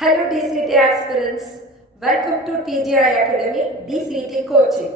Hello DCT aspirants, welcome to TGI Academy DCT Coaching.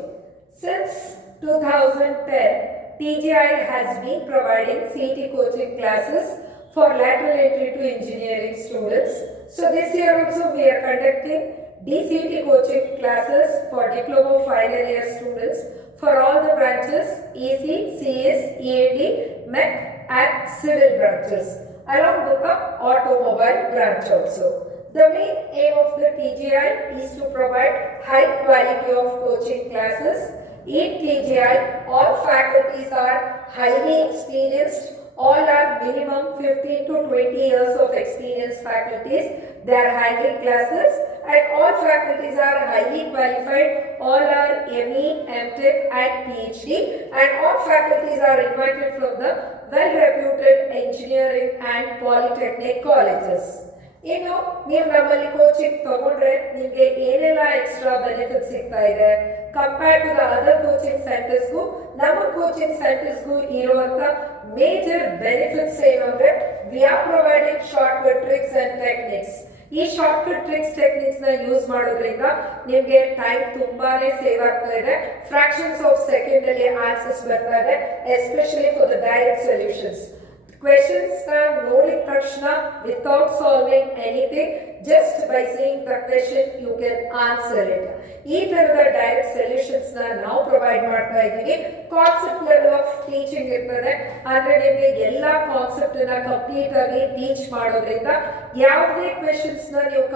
Since 2010, TGI has been providing CET coaching classes for lateral entry to engineering students. So this year also we are conducting DCT coaching classes for diploma final year students for all the branches EC, CS, EAD, MEC and civil branches along with the automobile branch also. The main aim of the TGI is to provide high quality of coaching classes. In TGI, all faculties are highly experienced. All are minimum 15 to 20 years of experienced faculties. They are handling classes and all faculties are highly qualified. All are ME, MTech and PhD and all faculties are invited from the well-reputed engineering and polytechnic colleges. ಇನ್ನು ನೀವು ನಮ್ಮಲ್ಲಿ coaching ತಗೊಂಡ್ರೆ ನಿಮಗೆ ಏನೆಲ್ಲ extra benefit ಸಿಗ್ತಾ ಇದೆ compare to the other coaching ಸೆಂಟರ್ಸ್ಗೂ ನಮ್ಮ ಕೋಚಿಂಗ್ ಸೆಂಟರ್ಸ್ಗೂ ಇರುವಂತ ಮೇಜರ್ ಬೆನಿಫಿಟ್ಸ್ ಏನು ಅಂದ್ರೆ we are providing shortcut tricks and techniques. ಈ ಶಾರ್ಟ್ ಕಟ್ ಟ್ರಿಕ್ಸ್ ಟೆಕ್ನಿಕ್ಸ್ ನ ಯೂಸ್ ಮಾಡೋದ್ರಿಂದ ನಿಮಗೆ ಟೈಮ್ ತುಂಬಾನೇ ಸೇವ್ ಆಗ್ತಾ ಇದೆ. ಫ್ರಾಕ್ಷನ್ಸ್ ಆಫ್ ಸೆಕೆಂಡ್ ಅಲ್ಲಿ ಆನ್ಸರ್ಸ್ ಬರ್ತಾ ಇದೆ, especially for the direct solutions. Questions are noted takshana without solving anything, just by seeing the question you can answer it. ಈ ತರದ ಡೈರೆಕ್ಟ್ ಸೊಲ್ಯೂಷನ್ಸ್ ನಾವು ಪ್ರೊವೈಡ್ ಮಾಡ್ತಾ ಇದ್ದೀವಿ. ಕಾನ್ಸೆಪ್ಟ್ ಲೆವೆಲ್ ಆಫ್ ಟೀಚಿಂಗ್ ಇರ್ತದೆ, ಅಂದ್ರೆ ನಿಮಗೆ ಎಲ್ಲಾ ಕಾನ್ಸೆಪ್ಟ್ ನ ಕಂಪ್ಲೀಟ್ ಆಗಿ ಟೀಚ್ ಮಾಡೋದ್ರಿಂದ ಯಾವುದೇ ಕ್ವೆಶನ್ಸ್ ನೀವು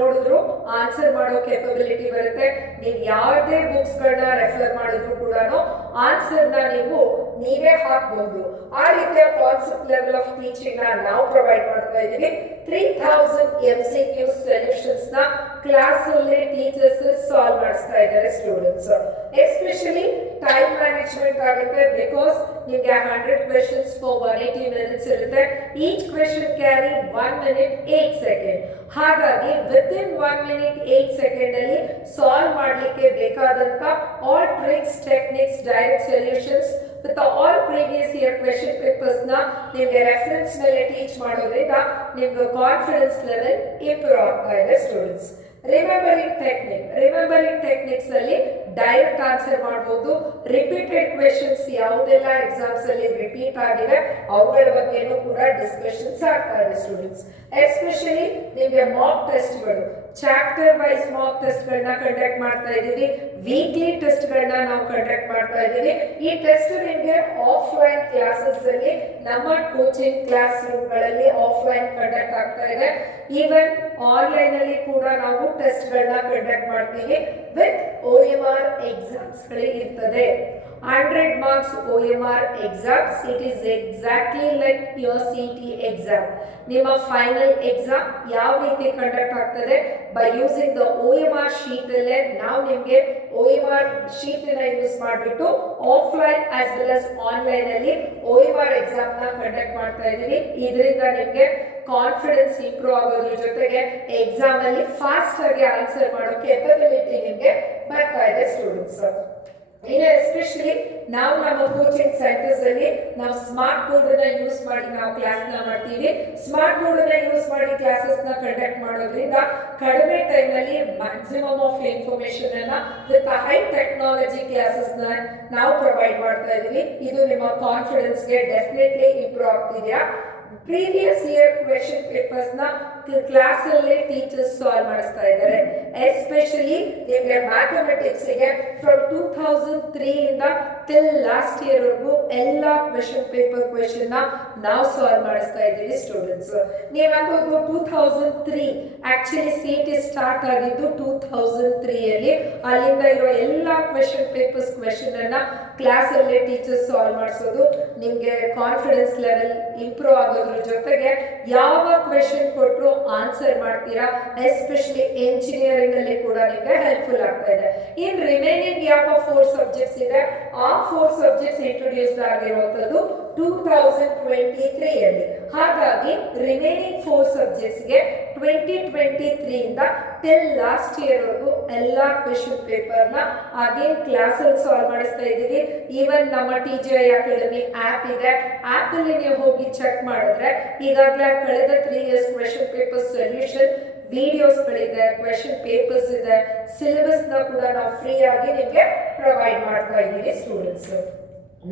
ನೋಡಿದ್ರು ಆನ್ಸರ್ ಮಾಡೋ ಕೆಪಬಿಲಿಟಿ ಬರುತ್ತೆ. ನೀವು ಯಾವುದೇ ಬುಕ್ಸ್ ಗಳನ್ನ ರೆಫರ್ ಮಾಡಿದ್ರು ಕೂಡ ಆನ್ಸರ್ ನೀವು ನೀವೇ ಹಾಕಬಹುದು. ಆ ರೀತಿಯ ಕಾನ್ಸೆಪ್ಟ್ ಲೆವೆಲ್ ಆಫ್ ಟೀಚಿಂಗ್ ನಾವು ಪ್ರೊವೈಡ್ ಮಾಡ್ತಾ ಇದ್ದೀವಿ. 3000 MCQ ಸೊಲ್ಯೂಷನ್ಸ್ ನ ಕ್ಲಾಸ್ ಅಲ್ಲಿ ಟೀಚರ್ಸ್ ಸಾಲ್ವ್ ಮಾಡಿಸ್ತಾ ಇದ್ದಾರೆ ಸ್ಟೂಡೆಂಟ್ಸ್. ಎಸ್ಪೆಷಲಿ ಟೈಮ್ ಮ್ಯಾನೇಜ್ಮೆಂಟ್ ಆಗುತ್ತೆ, ಬಿಕಾಸ್ ನಿಮಗೆ 100 ಕ್ವೆಶನ್ಸ್ ಫಾರ್ 180 ಮಿನಿಟ್ಸ್ ಇರುತ್ತೆ. Each question carry 1 minute 8 second. ಹಾಗಾಗಿ ವಿತಿನ್ 1 ಮಿನಿಟ್ 8 ಸೆಕೆಂಡ್ ಅಲ್ಲಿ ಸಾಲ್ವ್ ಮಾಡಲಿಕ್ಕೆ ಬೇಕಾದಂತ all tricks, techniques, direct solutions with all previous year question papers na nimge reference mele teach ಮಾಡೋದ್ರಿಂದ ನಿಮಗೆ confidence level improve ಆಗ್ತಾ ಇದೆ students. Remembering techniques ಅಲ್ಲಿ direct answer ಮಾಡಬಹುದು. ರಿಪೀಟೆಡ್ ಕ್ವೆಶನ್ಸ್ ಯಾವುದೆಲ್ಲ ಎಕ್ಸಾಮ್ಸ್ ಅಲ್ಲಿ ರಿಪೀಟ್ ಆಗಿದೆ ಅವುಗಳ ಬಗ್ಗೆನೂ ಕೂಡ ಡಿಸ್ಕಷನ್ಸ್ ಆಗ್ತಾ ಇದೆ ಸ್ಟೂಡೆಂಟ್ಸ್. ಎಸ್ಪೆಷಲಿ ನಿಮಗೆ ಮಾಕ್ ಟೆಸ್ಟ್ಗಳು, ಚಾಪ್ಟರ್ ವೈಸ್ ಮಾಕ್ ಟೆಸ್ಟ್ಗಳನ್ನ ಕಂಡಕ್ಟ್ ಮಾಡ್ತಾ ಇದ್ದೀವಿ. ವೀಕ್ಲಿ ಟೆಸ್ಟ್ಗಳನ್ನ ನಾವು ಕಂಡಕ್ಟ್ ಮಾಡ್ತಾ ಇದ್ದೀವಿ. ಈ ಟೆಸ್ಟ್ ನಿಮಗೆ ಆಫ್ಲೈನ್ ಕ್ಲಾಸಸ್ ಅಲ್ಲಿ ನಮ್ಮ ಕೋಚಿಂಗ್ ಕ್ಲಾಸ್ ರೂಮ್ಗಳಲ್ಲಿ ಆಫ್ಲೈನ್ ಕಂಡಕ್ಟ್ ಆಗ್ತಾ ಇದೆ. ಈವನ್ ಆನ್ಲೈನ್ ಅಲ್ಲಿ ಕೂಡ ನಾವು ಟೆಸ್ಟ್ಗಳನ್ನ ಕಂಡಕ್ಟ್ ಮಾಡ್ತೀವಿ. ವಿತ್ OMR ಎಕ್ಸಾಮ್ಸ್ ಇರ್ತದೆ. 100 marks OMR exams. It is exactly like your CET exam. ನಿಮ್ಮ ಫೈನಲ್ ಎಕ್ಸಾಮ್ ಯಾವ ರೀತಿ ಕಂಡಕ್ಟ್ ಆಗ್ತದೆ by using the OMR sheet ಅಲ್ಲೇ ನಾವು ನಿಮಗೆ OMR ಶೀಟ್ ನ ಯೂಸ್ ಮಾಡಿಬಿಟ್ಟು offline as well as online ಅಲ್ಲಿ OMR ಎಕ್ಸಾಮ್ ನ ಕಂಡಕ್ಟ್ ಮಾಡ್ತಾ ಇದ್ದೀವಿ. ಇದರಿಂದ ನಿಮಗೆ ಕಾನ್ಫಿಡೆನ್ಸ್ ಇಂಪ್ರೂವ್ ಆಗೋದ್ರ ಜೊತೆಗೆ ಎಕ್ಸಾಮ್ ಅಲ್ಲಿ ಫಾಸ್ಟ್ ಆಗಿ ಆನ್ಸರ್ ಮಾಡೋ ಕೆಪಬಿಲಿಟಿ ನಿಮಗೆ ಬರ್ತಾ ಇದೆ ಸ್ಟೂಡೆಂಟ್ಸ್. ಇನ್ನು ಎಸ್ಪೆಷಲಿ ನಾವು ನಮ್ಮ ಕೋಚಿಂಗ್ ಸೆಂಟರ್ಸ್ ಅಲ್ಲಿ ನಾವು ಸ್ಮಾರ್ಟ್ ಬೋರ್ಡ್ ಅನ್ನ ಯೂಸ್ ಮಾಡಿ ನಾವು ಕ್ಲಾಸ್ ನ ಮಾಡ್ತೀವಿ. ಸ್ಮಾರ್ಟ್ ಬೋರ್ಡ್ ಅನ್ನ ಯೂಸ್ ಮಾಡಿ ಕ್ಲಾಸಸ್ ನ ಕಂಡಕ್ಟ್ ಮಾಡೋದ್ರಿಂದ ಕಡಿಮೆ ಟೈಮ್ ಅಲ್ಲಿ ಮ್ಯಾಕ್ಸಿಮಮ್ ಆಫ್ ಇನ್ಫಾರ್ಮೇಶನ್ ಅನ್ನ ವಿತ್ ಹೈ ಟೆಕ್ನಾಲಜಿ ಕ್ಲಾಸಸ್ ನ ನಾವು ಪ್ರೊವೈಡ್ ಮಾಡ್ತಾ ಇದೀವಿ. ಇದು ನಿಮ್ಮ ಕಾನ್ಫಿಡೆನ್ಸ್ ಗೆ ಡೆಫಿನೆಟ್ಲಿ ಇಂಪ್ರೂವ್ ಆಗ್ತಿದೆಯಾ. ಪ್ರೀವಿಯಸ್ ಇಯರ್ ಕ್ವೆಶನ್ ಪೇಪರ್ಸ್ ನ ಕ್ಲಾಸ್ ಅಲ್ಲಿ ಟೀಚರ್ಸ್ ಸಾಲ್ವ್ ಮಾಡಿಸ್ತಾ ಇದ್ದಾರೆ. ಎಸ್ಪೆಷಲಿ ನಿಮಗೆ ಮ್ಯಾಥಮೆಟಿಕ್ಸ್ ಗೆ ಫ್ರಮ್ 2003 ಇಂದ ಟಿಲ್ ಲಾಸ್ಟ್ ಇಯರ್ ವರೆಗೂ ಎಲ್ಲ ಕ್ವೆಶನ್ ಪೇಪರ್ ಕ್ವೆಶನ್ ನ ನಾವು ಸಾಲ್ವ್ ಮಾಡಿಸ್ತಾ ಇದ್ದೀವಿ ಸ್ಟೂಡೆಂಟ್ಸ್. ನೀವಂತೂ 2003 ಆಕ್ಚುಲಿ CET ಸ್ಟಾರ್ಟ್ ಆಗಿದ್ದು 2003 ಅಲ್ಲಿ. ಅಲ್ಲಿಂದ ಇರೋ ಎಲ್ಲ ಕ್ವೆಶನ್ ಪೇಪರ್ಸ್ ಕ್ವೆಶನ್ ಅನ್ನ ಕ್ಲಾಸ್ ಅಲ್ಲಿ ಟೀಚರ್ಸ್ ಸಾಲ್ವ್ ಮಾಡಿಸೋದು ನಿಮಗೆ ಕಾನ್ಫಿಡೆನ್ಸ್ ಲೆವೆಲ್ ಇಂಪ್ರೂವ್ ಆಗೋದ್ರ ಜೊತೆಗೆ ಯಾವ ಕ್ವೆಶನ್ ಕೊಟ್ಟರು ಆನ್ಸರ್ ಮಾಡ್ತೀರಾ. ಎಸ್ಪೆಷಲಿ ಎಂಜಿನಿಯರಿಂಗ್ ಅಲ್ಲಿ ಕೂಡ ನಿಮಗೆ ಹೆಲ್ಪ್ಫುಲ್ ಆಗ್ತಾ ಇದೆ. ಇನ್ ರಿಮೈನಿಂಗ್ ಯಾವ 4 ಸಬ್ಜೆಕ್ಟ್ಸ್ ಇದೆ ಆ 4 ಸಬ್ಜೆಕ್ಟ್ಸ್ ಇಂಟ್ರೊಡ್ಯೂಸ್ಡ್ ಆಗಿರುವಂತದ್ದು 2023 ಅಲ್ಲಿ. ಹಾಗಾಗಿ ರಿಮೈನಿಂಗ್ 4 ಸಬ್ಜೆಕ್ಟ್ಸ್ ಗೆ 2023 ಇಂದ ಟಿಲ್ ಲಾಸ್ಟ್ ಇಯರ್ ವರೆಗೂ ಎಲ್ಲಾ ಕ್ವೆಶನ್ ಪೇಪರ್ ನ ಅಗೇನ್ ಕ್ಲಾಸ್ ಅಲ್ಲಿ ಸಾಲ್ವ್ ಮಾಡಿಸ್ತಾ ಇದ್ದೀವಿ. ಈವನ್ ನಮ್ಮ TGI ಅಕಾಡೆಮಿ ಆಪ್ ಇದೆ, ಆಪ್ ಅಲ್ಲಿ ನೀವು ಹೋಗಿ ಚೆಕ್ ಮಾಡಿದ್ರೆ ಈಗಾಗಲೇ ಕಳೆದ 3 ಇಯರ್ಸ್ ಕ್ವೆಶನ್ ಪೇಪರ್ ಸೊಲ್ಯೂಷನ್ ವಿಡಿಯೋಸ್ಗಳಿದೆ, ಕ್ವೆಶನ್ ಪೇಪರ್ಸ್ ಇದೆ, ಸಿಲೆಬಸ್ನ ಕೂಡ ನಾವು ಫ್ರೀ ಆಗಿ ನಿಮಗೆ ಪ್ರೊವೈಡ್ ಮಾಡ್ತಾ ಇದ್ದೀವಿ ಸ್ಟೂಡೆಂಟ್ಸ್.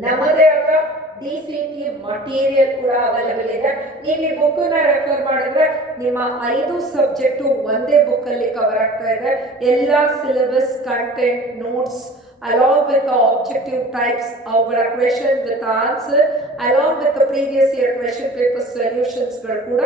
ನಮ್ಮದೇ ಆದ DCT ಮಟೀರಿಯಲ್ ಕೂಡ ಅವೈಲೇಬಲ್ ಇದೆ. ನೀವು ಈ ಬುಕ್ ನ ರೆಫರ್ ಮಾಡಿದ್ರೆ ನಿಮ್ಮ 5 ಸಬ್ಜೆಕ್ಟು ಒಂದೇ ಬುಕ್ ಅಲ್ಲಿ ಕವರ್ ಆಗ್ತಾ ಇದೆ. ಎಲ್ಲ syllabus, content, notes along with the objective types, ಅವುಗಳ question with answer, along with the previous year question paper solutions ಗಳು ಕೂಡ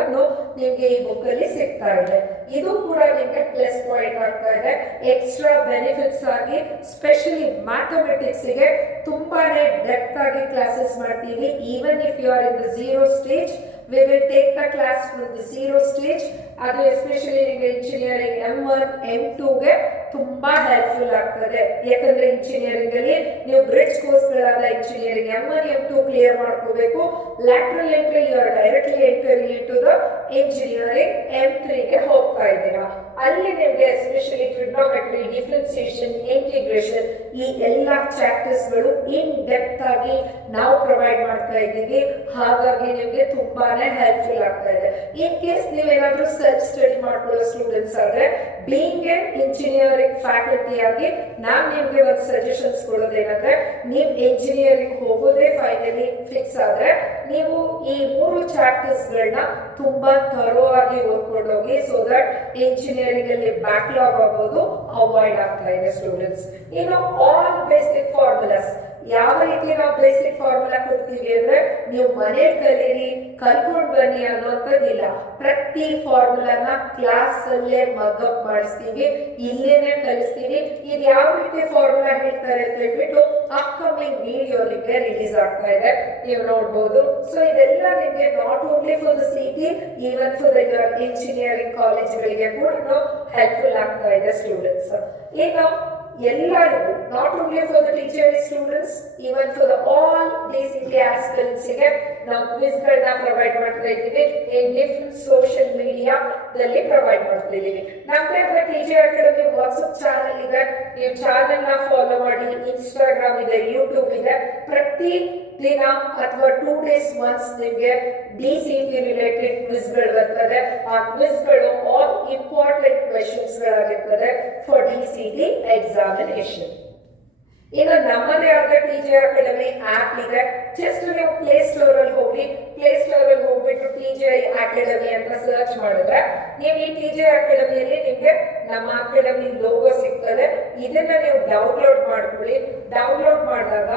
ನಿಮಗೆ ಈ ಬುಕ್ ಅಲ್ಲಿ ಸಿಗ್ತಾ ಇದೆ. ಇದು ಕೂಡ ನಿಮಗೆ ಪ್ಲಸ್ ಪಾಯಿಂಟ್ ಆಗ್ತಾ ಇದೆ. ಎಕ್ಸ್ಟ್ರಾ ಬೆನಿಫಿಟ್ಸ್ ಆಗಿ ಸ್ಪೆಷಲಿ ಮ್ಯಾಥಮೆಟಿಕ್ಸ್ ಗೆ ತುಂಬಾನೇ ಡೆಪ್ತ್ ಆಗಿ ಕ್ಲಾಸಸ್ ಮಾಡ್ತೀವಿ. Even if you are in the zero stage, we will take the class from the zero stage. ಅದು ಎಸ್ಪೆಷಲಿ ನಿಮಗೆ ಇಂಜಿನಿಯರಿಂಗ್ M1 M2 ಗೆ ತುಂಬಾ ಹೆಲ್ಪ್ಫುಲ್ ಆಗ್ತದೆ. ಯಾಕಂದ್ರೆ ಇಂಜಿನಿಯರಿಂಗ್ ಅಲ್ಲಿ ನೀವು ಬ್ರಿಡ್ಜ್ ಕೋರ್ಸ್ಗಳಾದ ಇಂಜಿನಿಯರಿಂಗ್ M1 M2 ಕ್ಲಿಯರ್ ಮಾಡ್ಕೋಬೇಕು. Lateral entry you are directly entering into the engineering M3 ಗೆ ಹೋಗ್ತಾ ಇದ್ದೀರಾ. ಅಲ್ಲಿ ನಿಮಗೆ ಎಸ್ಪೆಷಲಿ ಟ್ರಿಗ್ನೋಮೆಟ್ರಿ, ಡಿಫರೆನ್ಸಿಯೇಷನ್, ಇಂಟಿಗ್ರೇಷನ್ ಈ ಎಲ್ಲ ಚಾಪ್ಟರ್ಸ್ ಗಳು ಇನ್ ಡೆಪ್ತ್ ಆಗಿ ನಾವು ಪ್ರೊವೈಡ್ ಮಾಡ್ತಾ ಇದ್ದೀವಿ. ಹಾಗಾಗಿ ನಿಮಗೆ ತುಂಬಾನೇ ಹೆಲ್ಪ್ಫುಲ್ ಆಗ್ತಾ ಇದೆ. ಇನ್ ಕೇಸ್ ನೀವೇನಾದ್ರೂ ಸೆಲ್ಫ್ ಸ್ಟಡಿ ಮಾಡ್ಕೊಳ್ಳೋ ಸ್ಟೂಡೆಂಟ್ಸ್ ಆದ್ರೆ, ಬೀಯಿಂಗ್ ಎ ಇಂಜಿನಿಯರಿಂಗ್ ಫ್ಯಾಕಲ್ಟಿ ಆಗಿ ನಾನು ನಿಮ್ಗೆ ಒಂದು ಸಜೆಷನ್ಸ್ ಕೊಡೋದೇನಂದ್ರೆ, ನೀವು ಇಂಜಿನಿಯರಿಂಗ್ ಹೋಗೋದೇ ಫೈನಲಿ ಫಿಕ್ಸ್ ಆದ್ರೆ ನೀವು ಈ 3 ಚಾಪ್ಟರ್ಸ್ ಗಳನ್ನ ತುಂಬಾ ಥರೋ ಆಗಿ ಓದ್ಕೊಂಡು ಹೋಗಿ, ಸೊ ದಟ್ ಇಂಜಿನಿಯರಿಂಗ್ ಅಲ್ಲಿ ಬ್ಯಾಕ್ಲಾಗ್ ಆಗೋದು ಅವಾಯ್ಡ್ ಆಗ್ತಾ ಇದೆ ಸ್ಟೂಡೆಂಟ್ಸ್. ಇನ್ನು ಆಲ್ ಬೇಸಿಕ್ ಫಾರ್ಮುಲಾಸ್, ಯಾವ ರೀತಿ ನಾವು ಬೇಸಿಕ್ ಫಾರ್ಮುಲಾ ಕೊಡ್ತೀವಿ ಅಂದ್ರೆ, ನೀವು ಮನೇಲಿ ಕಲೀರಿ, ಕಲ್ಕೊಂಡು ಬನ್ನಿ ಅನ್ನೋಂಥದ್ದಿಲ್ಲ. ಪ್ರತಿ ಫಾರ್ಮುಲಾನ ಕ್ಲಾಸ್ ಅಲ್ಲೇ ಮಗ್ಅಪ್ ಮಾಡಿಸ್ತೀವಿ, ಇಲ್ಲೇನೆ ಕಲಿಸ್ತೀವಿ. ಇದು ಯಾವ ರೀತಿ ಫಾರ್ಮುಲಾ ಹೇಳ್ತಾರೆ ಅಂತ ಹೇಳ್ಬಿಟ್ಟು ಅಪ್ಕಮಿಂಗ್ ವಿಡಿಯೋ ನಿಮಗೆ ರಿಲೀಸ್ ಆಗ್ತಾ ಇದೆ, ನೀವು ನೋಡ್ಬೋದು. ಸೊ ಇದೆಲ್ಲ ನಿಮಗೆ not only for the city, even for the engineering ಕಾಲೇಜ್ಗಳಿಗೆ ಕೂಡ ಹೆಲ್ಪ್ಫುಲ್ ಆಗ್ತಾ ಇದೆ ಸ್ಟೂಡೆಂಟ್ಸ್. ಈಗ ಎಲ್ಲರಿಗೂ, not only for the teacher students, even for the all DCT aspirants ಗೆ ನಾವು ಕ್ವಿಜ್ ಗಳನ್ನ ಪ್ರೊವೈಡ್ ಮಾಡ್ತಾ ಇದ್ದೀವಿ. ಇನ್ ಡಿಫರೆಂಟ್ ಸೋಷಿಯಲ್ ಮೀಡಿಯಾ ದಲ್ಲಿ ಪ್ರೊವೈಡ್ ಮಾಡ್ತಾ ಇದ್ದೀವಿ. ನಮ್ಮದೇ ಆದ ಟೀಚರ್ ಅಕಾಡೆಮಿ ವಾಟ್ಸ್ಆಪ್ ಚಾನಲ್ ಇದೆ, ನೀವು ಚಾನಲ್ ನ ಫಾಲೋ ಮಾಡಿ. ಇನ್ಸ್ಟಾಗ್ರಾಮ್ ಇದೆ, ಯೂಟ್ಯೂಬ್ ಇದೆ. ಪ್ರತಿ ದಿನ ಅಥವಾ 2 days once ನಿಮಗೆ DCT ರಿಲೇಟೆಡ್ ಕ್ವಿಜ್ ಗಳು ಬರ್ತದೆ. ಆ ಕ್ವಿಜ್ ಗಳು ಆಲ್ ಇಂಪಾರ್ಟೆಂಟ್ ಕ್ವೆಶನ್ಸ್ ಗಳಾಗಿರ್ತದೆ ಫಾರ್ DCT ಎಕ್ಸಾಮಿನೇಷನ್. ಈಗ ನಮ್ಮದೇ ಆದ TJI ಅಕಾಡೆಮಿ ಆಪ್ ಇದೆ. ಜಸ್ಟ್ ನೀವು ಪ್ಲೇ ಸ್ಟೋರ್ ಅಲ್ಲಿ ಹೋಗ್ಬಿಟ್ಟು TJI ಅಕಾಡೆಮಿ ಅಂತ ಸರ್ಚ್ ಮಾಡಿದ್ರೆ ನೀವು ಈ TJI ಅಕಾಡೆಮಿಯಲ್ಲಿ ನಿಮಗೆ ನಮ್ಮ ಅಕಾಡೆಮಿ ಲೋಗೋ ಸಿಗ್ತದೆ. ಇದನ್ನ ನೀವು ಡೌನ್ಲೋಡ್ ಮಾಡ್ಕೊಳ್ಳಿ. ಡೌನ್ಲೋಡ್ ಮಾಡಿದಾಗ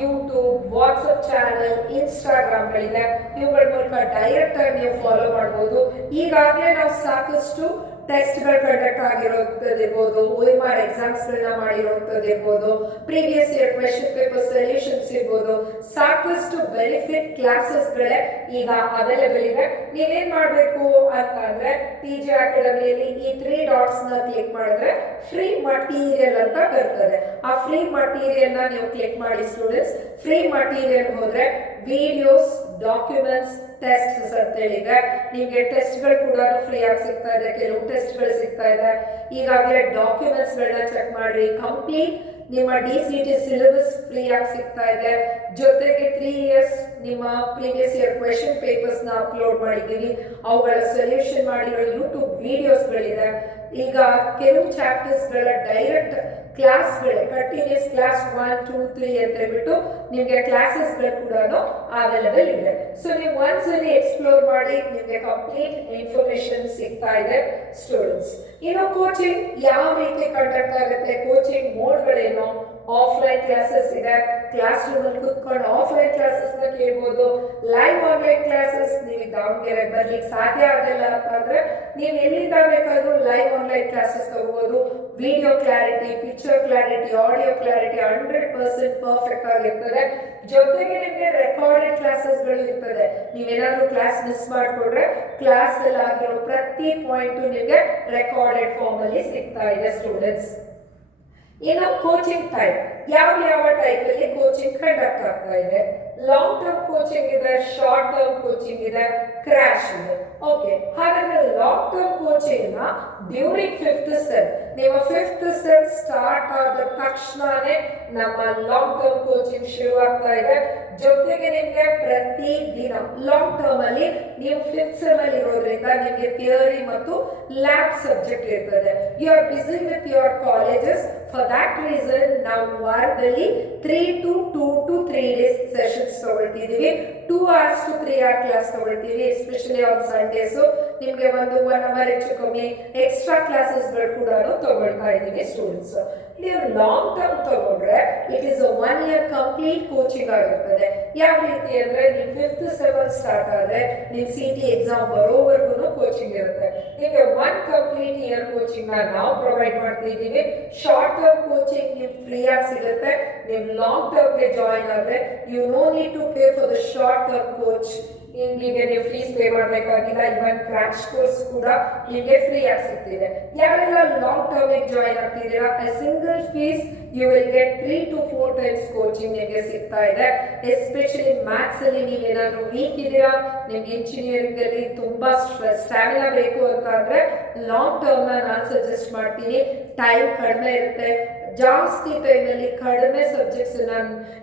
ಯೂಟ್ಯೂಬ್, ವಾಟ್ಸ್ಆಪ್ ಚಾನಲ್, ಇನ್ಸ್ಟಾಗ್ರಾಮ್ ಗಳಿದೆ. ಇವುಗಳ ಮೂಲಕ ಡೈರೆಕ್ಟ್ ಆಗಿ ನೀವು ಫಾಲೋ ಮಾಡಬಹುದು. ಈಗಾಗಲೇ ನಾವು ಸಾಕಷ್ಟು ಟೆಸ್ಟ್ ಗಳು ಕಂಡಕ್ಟ್ ಆಗಿರೋದಿರ್ಬೋದು, OMR ಎಕ್ಸಾಮ್ಸ್ ಗಳನ್ನ ಮಾಡಿರೋದಿರ್ಬೋದು, previous year question paper solutions ಇರ್ಬೋದು, ಸಾಕಷ್ಟು ಬೆನಿಫಿಟ್ ಕ್ಲಾಸಸ್ ಗಳೇ ಈಗ ಅವೈಲೇಬಲ್ ಇದೆ. ನೀವೇನ್ ಮಾಡ್ಬೇಕು ಅಂತಂದ್ರೆ, TJI ಅಕಾಡೆಮಿಯಲ್ಲಿ ಈ 3 dots ನ ಕ್ಲಿಕ್ ಮಾಡಿದ್ರೆ ಫ್ರೀ ಮಟೀರಿಯಲ್ ಅಂತ ಬರ್ತದೆ. ಆ ಫ್ರೀ ಮಟೀರಿಯಲ್ ನ ನೀವು ಕ್ಲಿಕ್ ಮಾಡಿ ಸ್ಟೂಡೆಂಟ್ಸ್. ಫ್ರೀ ಮಟೀರಿಯಲ್ ಹೋದ್ರೆ ವಿಡಿಯೋಸ್, ಡಾಕ್ಯುಮೆಂಟ್ಸ್, ಟೆಸ್ಟ್ಸ್ ಅಂತ ಹೇಳಿದ್ರೆ ನಿಮಗೆ ಟೆಸ್ಟ್ ಗಳು ಕೂಡ ಫ್ರೀ ಆಗಿ ಸಿಗ್ತಾ ಇದೆ. ಕೆಲವು ಟೆಸ್ಟ್ ಗಳು ಸಿಗ್ತಾ ಇದೆ. ಈಗಾಗಲೇ ಡಾಕ್ಯುಮೆಂಟ್ಸ್ ಗಳನ್ನ ಚೆಕ್ ಮಾಡಿ. ಕಂಪ್ಲೀಟ್ ನಿಮ್ಮ DCT ಸಿಲೆಬಸ್ ಫ್ರೀ ಆಗಿ ಸಿಗ್ತಾ ಇದೆ. ಜೊತೆಗೆ 3 years ನಿಮ್ಮ ಪ್ರೀವಿಯಸ್ ಇಯರ್ ಕ್ವೆಶನ್ ಪೇಪರ್ಸ್ ನ ಅಪ್ಲೋಡ್ ಮಾಡಿದ್ದೀವಿ. ಅವುಗಳ ಸೊಲ್ಯೂಷನ್ ಮಾಡಿರೋ ಯೂಟ್ಯೂಬ್ ವಿಡಿಯೋಸ್ ಗಳಿದೆ. ಈಗ ಕೆಲವು ಚಾಪ್ಟರ್ಸ್ ಗಳ ಡೈರೆಕ್ಟ್ ಕ್ಲಾಸ್ ಗಳು, ಕಂಟಿನ್ಯೂಸ್ ಕ್ಲಾಸ್ 1, 2, 3 ಅಂತ ಹೇಳ್ಬಿಟ್ಟು ನಿಮಗೆ ಕ್ಲಾಸಸ್ ಗಳು ಕೂಡ ಅವೈಲೇಬಲ್ ಇದೆ. ಸೊ ನೀವು ಒಂದ್ಸಲಿ ಎಕ್ಸ್ಪ್ಲೋರ್ ಮಾಡಿ, ನಿಮಗೆ ಕಂಪ್ಲೀಟ್ ಇನ್ಫಾರ್ಮೇಶನ್ ಸಿಗ್ತಾ ಇದೆ ಸ್ಟೂಡೆಂಟ್ಸ್. ಇನ್ನು ಕೋಚಿಂಗ್ ಯಾವ ರೀತಿ ಕಂಡಕ್ಟ್ ಆಗುತ್ತೆ, ಕೋಚಿಂಗ್ ಮೋಡ್ಗಳೇನು, ಆಫ್ಲೈನ್ ಕ್ಲಾಸಸ್ ಇದೆ, ಕ್ಲಾಸ್ ರೂಮ್ ಅಲ್ಲಿ ಕುತ್ಕೊಂಡು ಆಫ್ಲೈನ್ ಕ್ಲಾಸಸ್ ನ ಕೇಳ್ಬೋದು. ಲೈವ್ ಆನ್ಲೈನ್ ಕ್ಲಾಸಸ್ ನೀವು ದಾವಣಗೆರೆ ಬರ್ಲಿಕ್ಕೆ ಸಾಧ್ಯ ಆಗಲ್ಲ ಅಂತಂದ್ರೆ ನೀವು ಎಲ್ಲಿಂದ ಬೇಕಾದ್ರೂ ಲೈವ್ ಆನ್ಲೈನ್ ಕ್ಲಾಸಸ್ ತಗೋಬಹುದು. Video clarity, picture clarity, audio clarity 100% perfect ಆಗಿರ್ತದೆ. ಜೊತೆಗೆ ನಿಮಗೆ ರೆಕಾರ್ಡೆಡ್ ಕ್ಲಾಸಸ್ ಗಳು ಇರ್ತದೆ. ನೀವೇನಾದ್ರೂ ಕ್ಲಾಸ್ ಮಿಸ್ ಮಾಡ್ಕೊಂಡ್ರೆ ಕ್ಲಾಸ್ ಅಲ್ಲಿ ಆಗಿರೋ ಪ್ರತಿ ಪಾಯಿಂಟ್ ನಿಮಗೆ ರೆಕಾರ್ಡೆಡ್ ಫಾರ್ಮ್ ಅಲ್ಲಿ ಸಿಗ್ತಾ ಇದೆ ಸ್ಟೂಡೆಂಟ್ಸ್. ಇನ್ನು ಕೋಚಿಂಗ್ ಟೈಪ್, ಯಾವ ಟೈಪ್ ಅಲ್ಲಿ ಕೋಚಿಂಗ್ ಕಂಡಕ್ಟ್ ಆಗ್ತಾ ಇದೆ. ಲಾಂಗ್ ಟರ್ಮ್ ಕೋಚಿಂಗ್ ಇದೆ, ಶಾರ್ಟ್ ಟರ್ಮ್ ಕೋಚಿಂಗ್ ಇದೆ, ಕ್ರಾಶ್ ಇದೆ. ಓಕೆ, ಹಾಗಾದ್ರೆ ಲಾಂಗ್ ಟರ್ಮ್ ಕೋಚಿಂಗ್ ನ ಡ್ಯೂರಿಂಗ್ ಫಿಫ್ತ್ ಸೆಮ್, ನಿಮ್ಮ ಫಿಫ್ತ್ ಸೆಮ್ ಸ್ಟಾರ್ಟ್ ಆದ ತಕ್ಷಣನೇ ನಮ್ಮ ಲಾಂಗ್ ಟರ್ಮ್ ಕೋಚಿಂಗ್ ಶುರು ಆಗ್ತಾ ಇದೆ. ಜೊತೆಗೆ ನಿಮ್ಗೆ ಪ್ರತಿ ದಿನ ಲಾಂಗ್ ಟರ್ಮ್ ಅಲ್ಲಿ ನೀವು ಫಿಫ್ತ್ ಸೆಮ್ ಅಲ್ಲಿ ಇರೋದ್ರಿಂದ ನಿಮ್ಗೆ ಥಿಯರಿ ಮತ್ತು ಲ್ಯಾಬ್ ಸಬ್ಜೆಕ್ಟ್ ಇರ್ತದೆ. You are busy with your colleges. For that reason ನಾವು ವಾರದಲ್ಲಿ 3 to 3 ಡೇಸ್ ಸೆಷನ್ಸ್ ತಗೊಳ್ತಿದೀವಿ. 2 hours to 3 hour ಕ್ಲಾಸ್ ತಗೊಳ್ತೀವಿ. ಎಸ್ಪೆಷಲಿ ಆನ್ ಸಂಡೇಸು ನಿಮ್ಗೆ ಒಂದು 1 hour ಹೆಚ್ಚು ಕಮ್ಮಿ ಎಕ್ಸ್ಟ್ರಾ ಕ್ಲಾಸಸ್ಗಳು ಕೂಡ ತಗೊಳ್ತಾ ಇದ್ದೀವಿ ಸ್ಟೂಡೆಂಟ್ಸ್. ನೀವು ಲಾಂಗ್ ಟರ್ಮ್ ತಗೊಂಡ್ರೆ it is a 1 year complete coaching ಆಗಿರ್ತದೆ. ಯಾವ ರೀತಿ ಅಂದ್ರೆ ನೀವು ಫಿಫ್ತ್ ಸೆವೆನ್ ಸ್ಟಾರ್ಟ್ ಆದ್ರೆ ನೀವು CT ಎಕ್ಸಾಮ್ ಬರೋವರೆಗೂ ಕೋಚಿಂಗ್ ಇರುತ್ತೆ. ನಿಮಗೆ 1 ಕಂಪ್ಲೀಟ್ ಇಯರ್ ಕೋಚಿಂಗ್ ನಾವು ಪ್ರೊವೈಡ್ ಮಾಡ್ತಿದ್ದೀವಿ. ಶಾರ್ಟ್ ಟರ್ಮ್ ಕೋಚಿಂಗ್ ನಿಮ್ಗೆ ಫ್ರೀ ಆಗಿ ಸಿಗುತ್ತೆ. ನೀವು ಲಾಂಗ್ ಟರ್ಮ್ಗೆ ಜಾಯಿನ್ ಆದ್ರೆ you no need to pay for the short term coach. ನಿಮಗೆ ನೀವು ಫೀಸ್ ಪೇ ಮಾಡಬೇಕಾಗಿಲ್ಲ. ಇವನ್ ಕ್ರಾಶ್ ಕೋರ್ಸ್ ಕೂಡ ನಿಮಗೆ ಫ್ರೀ ಆಗಿ ಸಿಗ್ತಿದೆ. ಯಾರೆಲ್ಲ ಲಾಂಗ್ ಟರ್ಮ್ ಜಾಯಿನ್ ಆಗ್ತಿದ್ದೀರಾ, a single fees you will get 3 to 4 times coaching ನಿಮಗೆ ಸಿಗ್ತಾ ಇದೆ. ಎಸ್ಪೆಷಲಿ ಮ್ಯಾಥ್ಸ್ ಅಲ್ಲಿ ನೀವೇನಾದ್ರೂ ವೀಕ್ ಇದ್ದೀರಾ, ನಿಮ್ಗೆ ಇಂಜಿನಿಯರಿಂಗ್ ಅಲ್ಲಿ ತುಂಬಾ ಸ್ಟ್ಯಾಮಿನಾ ಬೇಕು ಅಂತ ಅಂದ್ರೆ ಲಾಂಗ್ ಟರ್ಮ್ ನಾನು ಸಜೆಸ್ಟ್ ಮಾಡ್ತೀನಿ. ಟೈಮ್ ಕಡಿಮೆ ಇರುತ್ತೆ, ಜಾಸ್ತಿ ಟೈಮಲ್ಲಿ ಕಡಿಮೆ ಸಬ್ಜೆಕ್ಟ್ಸ್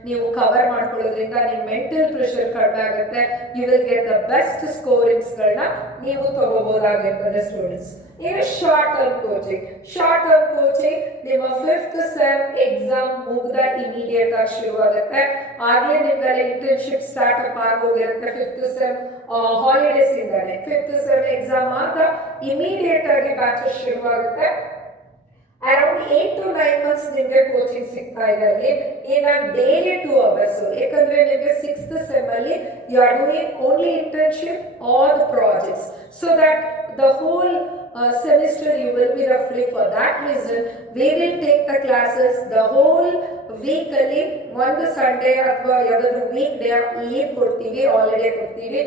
ನೀವು ಕವರ್ ಮಾಡ್ಕೊಳ್ಳೋದ್ರಿಂದ ನಿಮ್ಮ ಮೆಂಟಲ್ ಪ್ರೆಷರ್ ಕಡಿಮೆ ಆಗುತ್ತೆ. You will get the best ಸ್ಕೋರಿಂಗ್ಸ್ಗಳನ್ನ ನೀವು ತಗೋಬಹುದಾಗಿರ್ತದೆ ಸ್ಟೂಡೆಂಟ್ಸ್. ಈಗ short term coaching. Short term coaching ನಿಮ್ಮ ಫಿಫ್ತ್ ಸೆಮ್ ಎಕ್ಸಾಮ್ ಮುಗ್ದ ಇಮಿಡಿಯೇಟ್ ಆಗಿ ಶುರುವಾಗುತ್ತೆ. ಆಗ್ಲೇ ನಿಮ್ಗೆಲ್ಲ ಇಂಟರ್ನ್ಶಿಪ್ ಸ್ಟಾರ್ಟ್ ಅಪ್ ಆಗೋಗಿರುತ್ತೆ. ಫಿಫ್ತ್ ಸೆಮ್ ಹಾಲಿಡೇಸ್ ಇಂದಾನೆ ಫಿಫ್ತ್ ಸೆಮ್ ಎಕ್ಸಾಮ್ ಆದ ಇಮಿಡಿಯೇಟ್ ಆಗಿ ಬ್ಯಾಚಸ್ ಶುರುವಾಗುತ್ತೆ. ಅರೌಂಡ್ 8 to 9 ಮಂತ್ಸ್ ನಿಮಗೆ ಕೋಚಿಂಗ್ ಸಿಗ್ತಾ ಇದೆ. ಅಲ್ಲಿ ಇನ್ನ ಡೈಲಿ 2 hours. ಯಾಕಂದ್ರೆ ನಿಮಗೆ ಸಿಕ್ಸ್ತ್ ಸೆಮ್ ಅಲ್ಲಿ you are doing only internship are the projects, so that the whole semester you will be free. For that reason we will take the classes the whole week ಅಲ್ಲಿ ಒಂದು Sunday ಅಥವಾ ಯಾವ್ದಾದ್ರು weak day leave ಕೊಡ್ತೀವಿ, holiday ಕೊಡ್ತೀವಿ.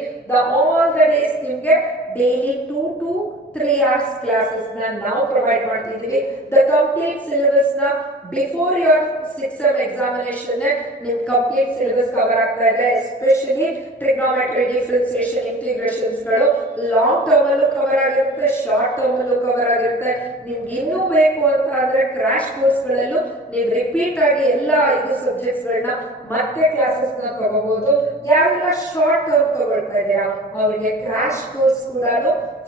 all the days ನಿಮಗೆ daily 2 to 3 hours classes ನಾವು provide ಮಾಡ್ತಿದ್ದೀವಿ. The complete syllabus ನ before your 6th sem examination ನಿಮ್ ಕಂಪ್ಲೀಟ್ ಸಿಲೆಬಸ್ ಕವರ್ ಆಗ್ತಾ ಇದೆ. ಎಸ್ಪೆಷಲಿ ಟ್ರಿಗ್ನೋಮೆಟ್ರಿ, ಡಿಫರೆನ್ಸಿಯೇಷನ್, ಇಂಟಿಗ್ರೇಷನ್ಸ್ ಗಳು ಲಾಂಗ್ ಟರ್ಮ್ ಅಲ್ಲೂ ಕವರ್ ಆಗಿರುತ್ತೆ, ಶಾರ್ಟ್ ಟರ್ಮ್ ಅಲ್ಲೂ ಕವರ್ ಆಗಿರುತ್ತೆ. ನಿಮ್ಗೆ ಇನ್ನೂ ಬೇಕು ಅಂತ ಅಂದ್ರೆ ಕ್ರಾಶ್ ಕೋರ್ಸ್ ಗಳಲ್ಲೂ ನೀವು ರಿಪೀಟ್ ಆಗಿ ಎಲ್ಲ 5 ಸಬ್ಜೆಕ್ಟ್ಸ್ ಗಳನ್ನ ಮತ್ತೆ ಕ್ಲಾಸಸ್ ನ ತಗೋಬಹುದು. ಯಾರೆಲ್ಲ ಶಾರ್ಟ್ ಟರ್ಮ್ ತಗೊಳ್ತಾ ಇದೆಯಾ ಅವರಿಗೆ ಕ್ರಾಶ್ ಕೋರ್ಸ್ ಕೂಡ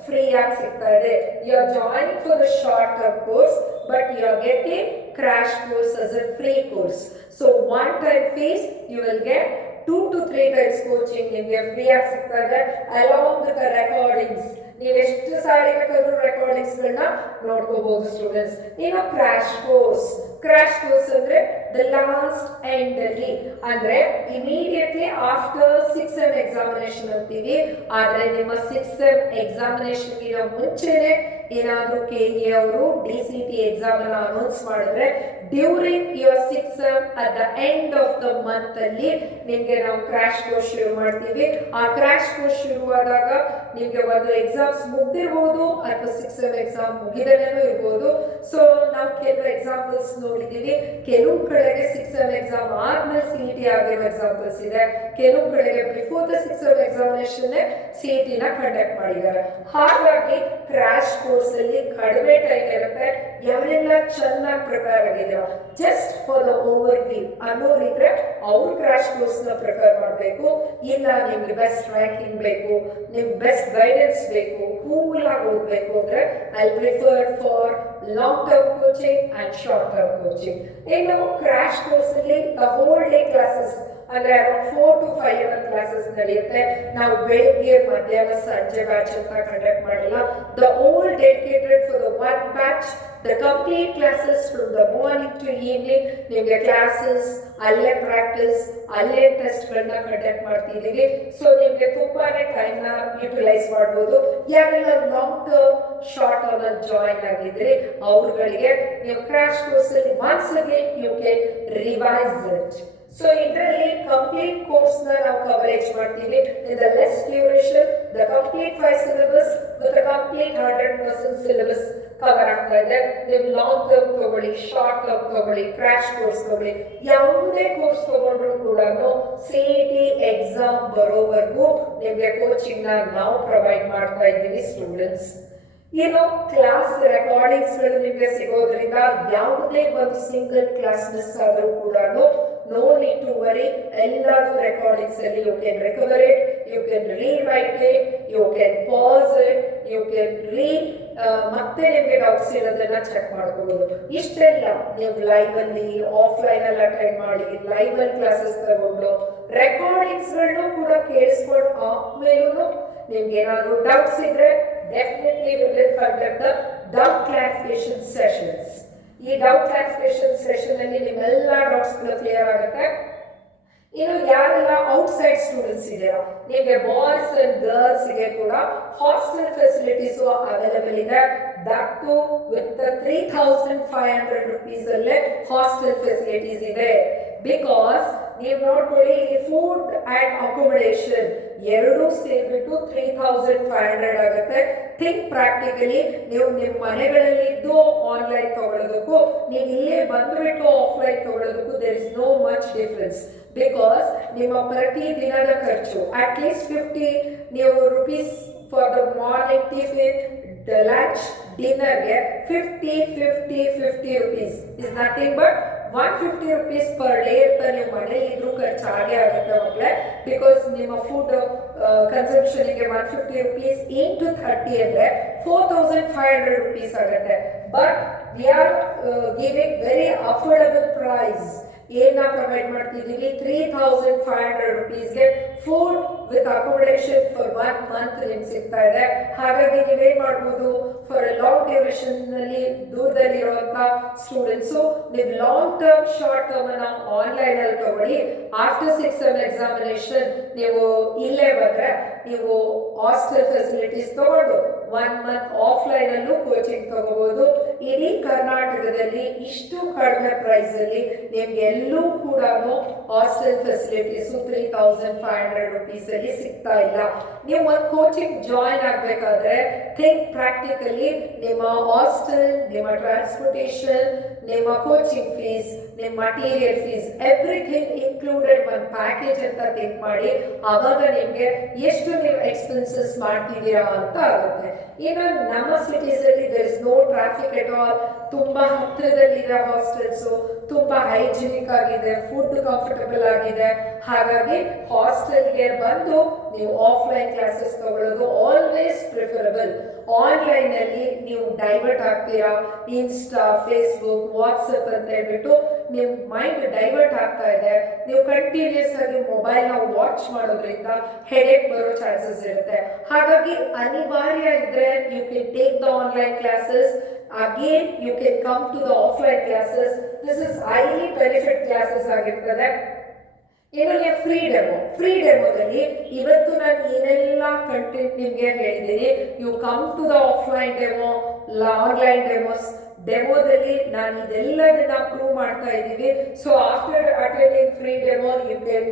ಫ್ರೀ ಆಗಿ ಸಿಗ್ತಾ ಇದೆ. You are joining for the short term course but you are getting crash course as a free course. So one time fees you will get 2 to 3 times coaching ನಿಮಗೆ free ಆಗಿ ಸಿಗ್ತಾ ಇದೆ. along with the recordings ನೀವು ಎಷ್ಟು ಸಾರಿ ಬೇಕಾದ್ರೂ recordings ಗಳನ್ನ ನೋಡ್ಕೋಬಹುದು students. ಈಗ crash course ಅಂದ್ರೆ ದ ಲಾಸ್ಟ್ ಎಂಡ್ ಅಲ್ಲಿ ಅಂದ್ರೆ immediately after 6th sem examination ಅಂತೀವಿ. ಆದ್ರೆ ನಿಮ್ಮ 6th sem ಎಕ್ಸಾಮಿನೇಷನ್ ಗಿನ ಮುಂಚೆನೆ ಏನಾದ್ರೂ KE ಅವರು DCT ಎಕ್ಸಾಮ್ ಅನ್ನ ಅನೌನ್ಸ್ ಮಾಡಿದ್ರೆ during your 6th sem at the end of the month ಅಲ್ಲಿ ನಿಮ್ಗೆ ನಾವು ಕ್ರಾಶ್ ಕೋರ್ಸ್ ಶುರು ಮಾಡ್ತೀವಿ. ಆ ಕ್ರಾಶ್ ಕೋರ್ಸ್ ಶುರುವಾದಾಗ ನಿಮ್ಗೆ ಒಂದು ಎಕ್ಸಾಮ್ಸ್ ಮುಗ್ದಿರ್ಬೋದು ಅಥವಾ 6th sem ಎಕ್ಸಾಮ್ ಮುಗಿದಲೇನೂ ಇರ್ಬೋದು. ಸೊ ನಾವು ಕೆಲವು ಎಕ್ಸಾಂಪಲ್ಸ್ ನೋಡಿದೀವಿ. ಕೆಲವು ಕಡೆಗೆ 6th sem ಎಕ್ಸಾಮ್ ಆದ್ಮೇಲೆ CET ಆಗಿರೋ ಎಕ್ಸಾಂಪಲ್ಸ್ ಇದೆ. ಕೆಲವು ಕಡೆಗೆ before the 6th sem examination CET ನ ಕಂಡಕ್ಟ್ ಮಾಡಿದ್ದಾರೆ. ಹಾಗಾಗಿ ಕ್ರಾಶ್ ಕೋರ್ಸ್ ಅಲ್ಲಿ ಕಡಿಮೆ ಟೈಮ್ ಇರುತ್ತೆ. ಯಾರೆಲ್ಲ ಚೆನ್ನಾಗಿ ಪ್ರಿಪೇರ್ ಆಗಿದ್ದೀರಾ just for the overview ಅನ್ನೋರಿದ್ರೆ ಅವ್ರು ಕ್ರಾಶ್ ಕೋರ್ಸ್ ನ ಪ್ರಿಫರ್ ಮಾಡಬೇಕು. ಇಲ್ಲ ನಿಮ್ಗೆ ಬೆಸ್ಟ್ ರ್ಯಾಂಕಿಂಗ್ ಬೇಕು, ನಿಮ್ಗೆ ಬೆಸ್ಟ್ ಗೈಡೆನ್ಸ್ ಬೇಕು, ಕೂಲ್ ಆಗಿ ಓದಬೇಕು ಅಂದ್ರೆ I prefer for long term coaching and short term coaching. ಇನ್ನು ಕ್ರಾಶ್ ಕೋರ್ಸ್ ಅಲ್ಲಿ ದ ಹೋಲ್ ಡೇ ಕ್ಲಾಸಸ್ ಅಂದ್ರೆ 4 to 5 hour ಕ್ಲಾಸಸ್ ನಡೆಯುತ್ತೆ. ನಾವು ಬೆಳಿಗ್ಗೆ, ಮಧ್ಯಾಹ್ನ, ಸಂಜೆ ಬ್ಯಾಚ್ ಅಂತ ಕಂಡಕ್ಟ್ ಮಾಡಿಲ್ಲ. The whole dedicated for the one batch. The complete classes from the morning to evening ನಿಮಗೆ ಕ್ಲಾಸಸ್, ಅಲ್ಲೇ ಪ್ರಾಕ್ಟೀಸ್, ಅಲ್ಲೇ ಟೆಸ್ಟ್ ಗಳನ್ನ ಕಂಡಕ್ಟ್ ಮಾಡ್ತಿದ್ದೀವಿ. ಸೊ ನಿಮ್ಗೆ ತುಂಬಾನೇ ಟೈಮ್ ನ ಯುಟಿಲೈಸ್ ಮಾಡ್ಬೋದು. ಯಾರೆಲ್ಲ ಲಾಂಗ್ ಟರ್ಮ್, ಶಾರ್ಟ್ ಟರ್ಮ್ ಅಲ್ಲಿ ಜಾಯಿನ್ ಆಗಿದ್ರೆ ಅವ್ರಗಳಿಗೆ ನೀವು ಕ್ರಾಶ್ ಕೋರ್ಸ್ ಅಲ್ಲಿ once again you can revise it. So ಇದರಲ್ಲಿ ಕಂಪ್ಲೀಟ್ ಕೋರ್ಸ್ ನ ನಾವು ಕವರೇಜ್ ಮಾಡ್ತೀವಿ. In the less duration the complete 5 syllabus with complete 100% syllabus cover ಆಗ್ತಾ ಇದೆ. ನೀವು ಲಾಂಗ್ ಟರ್ಮ್ ತಗೊಳ್ಳಿ, ಶಾರ್ಟ್ ಟರ್ಮ್ ತಗೊಳ್ಳಿ, ಕ್ರಾಶ್ ಕೋರ್ಸ್ ತಗೊಳ್ಳಿ, ಯಾವುದೇ ಕೋರ್ಸ್ ತಗೊಂಡ್ರು ಕೂಡ CET ಎಕ್ಸಾಮ್ ಬರೋವರೆಗೂ ನಿಮಗೆ ಕೋಚಿಂಗ್ ನಾವು ಪ್ರೊವೈಡ್ ಮಾಡ್ತಾ ಇದ್ದೀವಿ ಸ್ಟೂಡೆಂಟ್ಸ್. ಕ್ಲಾಸ್ ರೆಕಾರ್ಡಿಂಗ್ಸ್ಗಳು ನಿಮಗೆ ಸಿಗೋದ್ರಿಂದ ಯಾವುದೇ ಒಂದು ಸಿಂಗಲ್ ಕ್ಲಾಸ್ ಮಿಸ್ ಆದರೂ ಕೂಡ ನೋ ನೀಡ್ ಟು ವರಿ. ಎಲ್ಲರೂ ರೆಕಾರ್ಡಿಂಗ್ಸ್ ಅಲ್ಲಿ you can recover it, you can rewrite it, you can pass it, you can ಮತ್ತೆ ನಿಮಗೆ ಡೌಟ್ಸ್ ಇರೋದನ್ನ ಚೆಕ್ ಮಾಡ್ಕೋಬಹುದು. ಇಷ್ಟೆಲ್ಲ ನೀವು ಲೈವ್ ಅಲ್ಲಿ, ಆಫ್ಲೈನ್ ಅಲ್ಲಿ ಅಟೆಂಡ್ ಮಾಡಿ, ಲೈವ್ ಅಲ್ಲಿ ಕ್ಲಾಸಸ್ ತಗೊಂಡು ರೆಕಾರ್ಡಿಂಗ್ಸ್ ಗಳನ್ನು ಕೂಡ ಕೇಳಿಸ್ಕೊಂಡು ಆದ್ಮೇಲೂ ನಿಮ್ಗೆ ಏನಾದ್ರು ಡೌಟ್ಸ್ ಇದ್ರೆ definitely we will conduct the doubt clarification sessions. ಈ ಡೌಟ್ ಕ್ಲಾರಿಫಿಕೇಶನ್ ಸೆಷನ್ ಅಲ್ಲಿ ನಿಮ್ಮೆಲ್ಲ ಡೌಟ್ಸ್ ಕ್ಲಿಯರ್ ಆಗುತ್ತೆ. ಯಾರೆಲ್ಲ ಔಟ್ಸೈಡ್ ಸ್ಟೂಡೆಂಟ್ಸ್ ಇದೆಯಾ, ನಿಮಗೆ ಬಾಯ್ಸ್ ಅಂಡ್ ಗರ್ಲ್ಸ್ ಗೆ ಕೂಡ ಹಾಸ್ಟೆಲ್ ಫೆಸಿಲಿಟೀಸ್ ಅವೈಲೇಬಲ್ ಇದೆ. ದಟ್ ಟು ವಿತ್ 3500 rupees ಅಲ್ಲೇ ಹಾಸ್ಟೆಲ್ ಫೆಸಿಲಿಟೀಸ್ ಇದೆ. ಬಿಕಾಸ್ ನೀವು ನೋಡ್ಕೊಳ್ಳಿ, ಫುಡ್ ಅಂಡ್ ಅಕೊಮಡೇಷನ್ ಎರಡೂ ಸೇರ್ಬಿಟ್ಟು 3500 ಆಗುತ್ತೆ. ಥಿಂಕ್ ಪ್ರಾಕ್ಟಿಕಲಿ, ನೀವು ನಿಮ್ಮ ಮನೆಗಳಲ್ಲಿ ಇದ್ದು ಆನ್ಲೈನ್ ತಗೊಳ್ಳೋದಕ್ಕೂ ನೀವು ಇಲ್ಲೇ ಬಂದ್ಬಿಟ್ಟು ಆಫ್ಲೈನ್ ತಗೊಳ್ಳೋದಕ್ಕೂ there is no much difference. Because ನಿಮ್ಮ ಪ್ರತಿ ದಿನದ ಖರ್ಚು ಅಟ್ಲೀಸ್ಟ್ 50 ನೀವು rupees for the morning tiffin, lunch, ಡಿನ್ನರ್ಗೆ 50 rupees is nothing but 150 rupees per day ಅಂತ ನೀವು ಮನೇಲಿ ಇದ್ರೂ ಖರ್ಚು ಆಗೇ ಆಗುತ್ತೆ ಮಕ್ಕಳೇ. ಬಿಕಾಸ್ ನಿಮ್ಮ ಫುಡ್ ಕನ್ಸಂಪ್ಷನ್ಗೆ 150 rupees into 30 ಅಂದ್ರೆ 4500 rupees ಆಗುತ್ತೆ. But we are giving very affordable price. ಏನ ಪ್ರೊವೈಡ್ ಮಾಡ್ತಿದ್ದೀವಿ, 3500 rupeesಗೆ food with accommodation for 1 month ನಿಮ್ಗೆ ಸಿಗ್ತಾ ಇದೆ. ಹಾಗಾಗಿ ನೀವೇನ್ ಮಾಡ್ಬೋದು, ಫಾರ್ ಲಾಂಗ್ ಡ್ಯೂರೇಷನ್ ನಲ್ಲಿ ದೂರದಲ್ಲಿರುವಂತ ಸ್ಟೂಡೆಂಟ್ಸ್ ನೀವು ಲಾಂಗ್ ಟರ್ಮ್, ಶಾರ್ಟ್ ಟರ್ಮ್ ಅನ್ನ ಆನ್ಲೈನ್ ಅಲ್ಲಿ ತಗೊಳ್ಳಿ. ಆಫ್ಟರ್ 6 sem ಎಕ್ಸಾಮಿನೇಷನ್ ನೀವು ಇಲ್ಲೇ ಬಂದ್ರೆ ನೀವು ಹಾಸ್ಟೆಲ್ ಫೆಸಿಲಿಟೀಸ್ ತಗೊಂಡು 1 month ಆಫ್ಲೈನ್ ಅಲ್ಲೂ ಕೋಚಿಂಗ್ ತಗೋಬಹುದು. ಇಡೀ ಕರ್ನಾಟಕದಲ್ಲಿ ಇಷ್ಟು ಕಡಿಮೆ ಪ್ರೈಸ್ ಅಲ್ಲಿ ನಿಮ್ಗೆ ಎಲ್ಲೂ ಕೂಡ ಹಾಸ್ಟೆಲ್ ಫೆಸಿಲಿಟೀಸ್ 3500 rupees ಅಲ್ಲಿ ಸಿಗ್ತಾ ಇಲ್ಲ. ನೀವು ಒಂದು ಕೋಚಿಂಗ್ ಜಾಯಿನ್ ಆಗ್ಬೇಕಾದ್ರೆ ಥಿಂಕ್ ಪ್ರಾಕ್ಟಿಕಲಿ, ನಿಮ್ಮ ಹಾಸ್ಟೆಲ್, ನಿಮ್ಮ ಟ್ರಾನ್ಸ್ಪೋರ್ಟೇಷನ್, ನಿಮ್ಮ ಕೋಚಿಂಗ್ ಫೀಸ್, ನಿಮ್ಮ ಮಟೀರಿಯಲ್ ಫೀಸ್, ಎವ್ರಿಥಿಂಗ್ ಇನ್ಕ್ಲೂಡೆಡ್ ಒಂದು ಪ್ಯಾಕೇಜ್ ಅಂತ ಥಿಂಕ್ ಮಾಡಿ. ಆವಾಗ ನಿಮ್ಗೆ ಎಷ್ಟು ನೀವು ಎಕ್ಸ್ಪೆನ್ಸಸ್ ಮಾಡ್ತಿದ್ದೀರಾ ಅಂತ ಆಗುತ್ತೆ. ನಮ್ಮ ಸಿಟೀಸ್ ಅಲ್ಲಿ there is no traffic at all. ತುಂಬಾ ಹತ್ತಿರದಲ್ಲಿದೆ ಹಾಸ್ಟೆಲ್ಸ್, ತುಂಬಾ ಹೈಜಿನಿಕ್ ಆಗಿದೆ, ಫುಡ್ ಕಂಫರ್ಟಬಲ್ ಆಗಿದೆ. ಹಾಗಾಗಿ ಹಾಸ್ಟೆಲ್ಗೆ ಬಂದು ನೀವು ಆಫ್ಲೈನ್ ಕ್ಲಾಸಸ್ ತಗೊಳ್ಳೋದು ಆಲ್ವೇಸ್ ಪ್ರಿಫರಬಲ್. ಆನ್ಲೈನ್ ಅಲ್ಲಿ ನೀವು ಡೈವರ್ಟ್ ಆಗ್ತೀರಾ, ಇನ್ಸ್ಟಾ, ಫೇಸ್ಬುಕ್, ವಾಟ್ಸಪ್ ಅಂತ ಹೇಳ್ಬಿಟ್ಟು ನಿಮ್ ಮೈಂಡ್ ಡೈವರ್ಟ್ ಆಗ್ತಾ ಇದೆ. ನೀವು ಕಂಟಿನ್ಯೂಸ್ ಆಗಿ ಮೊಬೈಲ್ ನ ವಾಚ್ ಮಾಡೋದ್ರಿಂದ ಹೆಡೇಕ್ ಬರೋ ಚಾನ್ಸಸ್ ಇರುತ್ತೆ. ಹಾಗಾಗಿ ಅನಿವಾರ್ಯ ಇದ್ರೆ you can take the online classes, again you can come to the offline classes. This is highly benefit classes ಆಗಿರ್ತದೆ. ನೀವು ಫ್ರೀ ಡೆಮೋದಲ್ಲಿ ಇವತ್ತು ನಾನು ಏನೆಲ್ಲ ಕಂಟೆಂಟ್ ನಿಮ್ಗೆ ಹೇಳಿದ್ದೀನಿ, you come to the offline demo, online ಡೆಮೋದಲ್ಲಿ ನಾನು ಇದೆಲ್ಲದನ್ನ ಪ್ರೂವ್ ಮಾಡ್ತಾ ಇದ್ದೀವಿ. So after attending free demo you can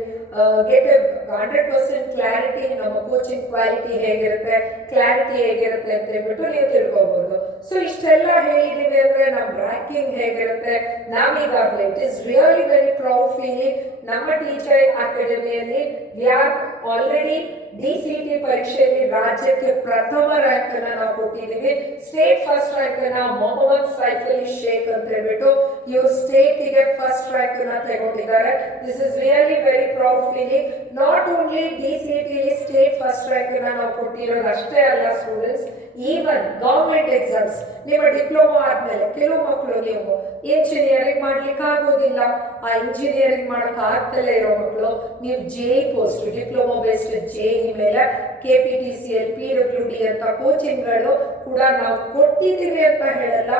get 100% clarity. ನಮ್ಮ ಕೋಚಿಂಗ್ ಕ್ವಾಲಿಟಿ ಹೇಗಿರುತ್ತೆ, ಕ್ಲಾರಿಟಿ ಹೇಗಿರುತ್ತೆ ಅಂತ ಹೇಳ್ಬಿಟ್ಟು ನೀವು ತಿಳ್ಕೊಬಹುದು. ಸೊ ಇಷ್ಟೆಲ್ಲ ಹೇಳಿದೀವಿ ಅಂದ್ರೆ ನಮ್ಮ ರ್ಯಾಂಕಿಂಗ್ ಹೇಗಿರುತ್ತೆ ನಾವೀಗಾಗಲೇ, it is really very proud feeling. ನಮ್ಮ ಟೀಚರ್ ಅಕಾಡೆಮಿಯಲ್ಲಿ ವಿ ಆರ್ ಆಲ್ರೆಡಿ DCT ಪರೀಕ್ಷೆಯಲ್ಲಿ ರಾಜ್ಯಕ್ಕೆ ಪ್ರಥಮ ರ್ಯಾಂಕ್ ಅನ್ನ ನಾವು ಕೊಟ್ಟಿದ್ದೀವಿ. ಸ್ಟೇಟ್ ಫಸ್ಟ್ ರ್ಯಾಂಕ್ ಅನ್ನ ಮೊಹಮ್ಮದ್ ಸೈಫ್ ಅಲಿ ಶೇಖ್ ಅಂತ ಹೇಳ್ಬಿಟ್ಟು ಇವರು ಸ್ಟೇಟ್ ಗೆ ಫಸ್ಟ್ ರ್ಯಾಂಕ್ ಅನ್ನ ತಗೊಂಡಿದ್ದಾರೆ. This is really very proud feeling. Not only DCT state first rank ಅನ್ನ ನಾವು ಕೊಟ್ಟಿರೋದು ಅಷ್ಟೇ ಅಲ್ಲ ಸ್ಟೂಡೆಂಟ್ಸ್, ಈವನ್ ಗವರ್ಮೆಂಟ್ ಎಕ್ಸಾಮ್ಸ್, ನಿಮ್ಮ ಡಿಪ್ಲೊಮಾ ಆದ್ಮೇಲೆ ಕೆಲವು ಮಕ್ಕಳು ನೀವು ಇಂಜಿನಿಯರಿಂಗ್ ಮಾಡ್ಲಿಕ್ಕೆ ಆಗೋದಿಲ್ಲ, ಆ ಇಂಜಿನಿಯರಿಂಗ್ ಮಾಡಕ್ ಆಗ್ತಲೇ ಇರೋ ಮಕ್ಕಳು ನೀವು JEE post, diploma based JEE ಮೇಲೆ KPTCL, PWD ಅಂತ ಕೋಚಿಂಗ್ಗಳು ಕೂಡ ನಾವು ಕೊಟ್ಟಿದ್ದೀವಿ ಅಂತ ಹೇಳಲ್ಲ.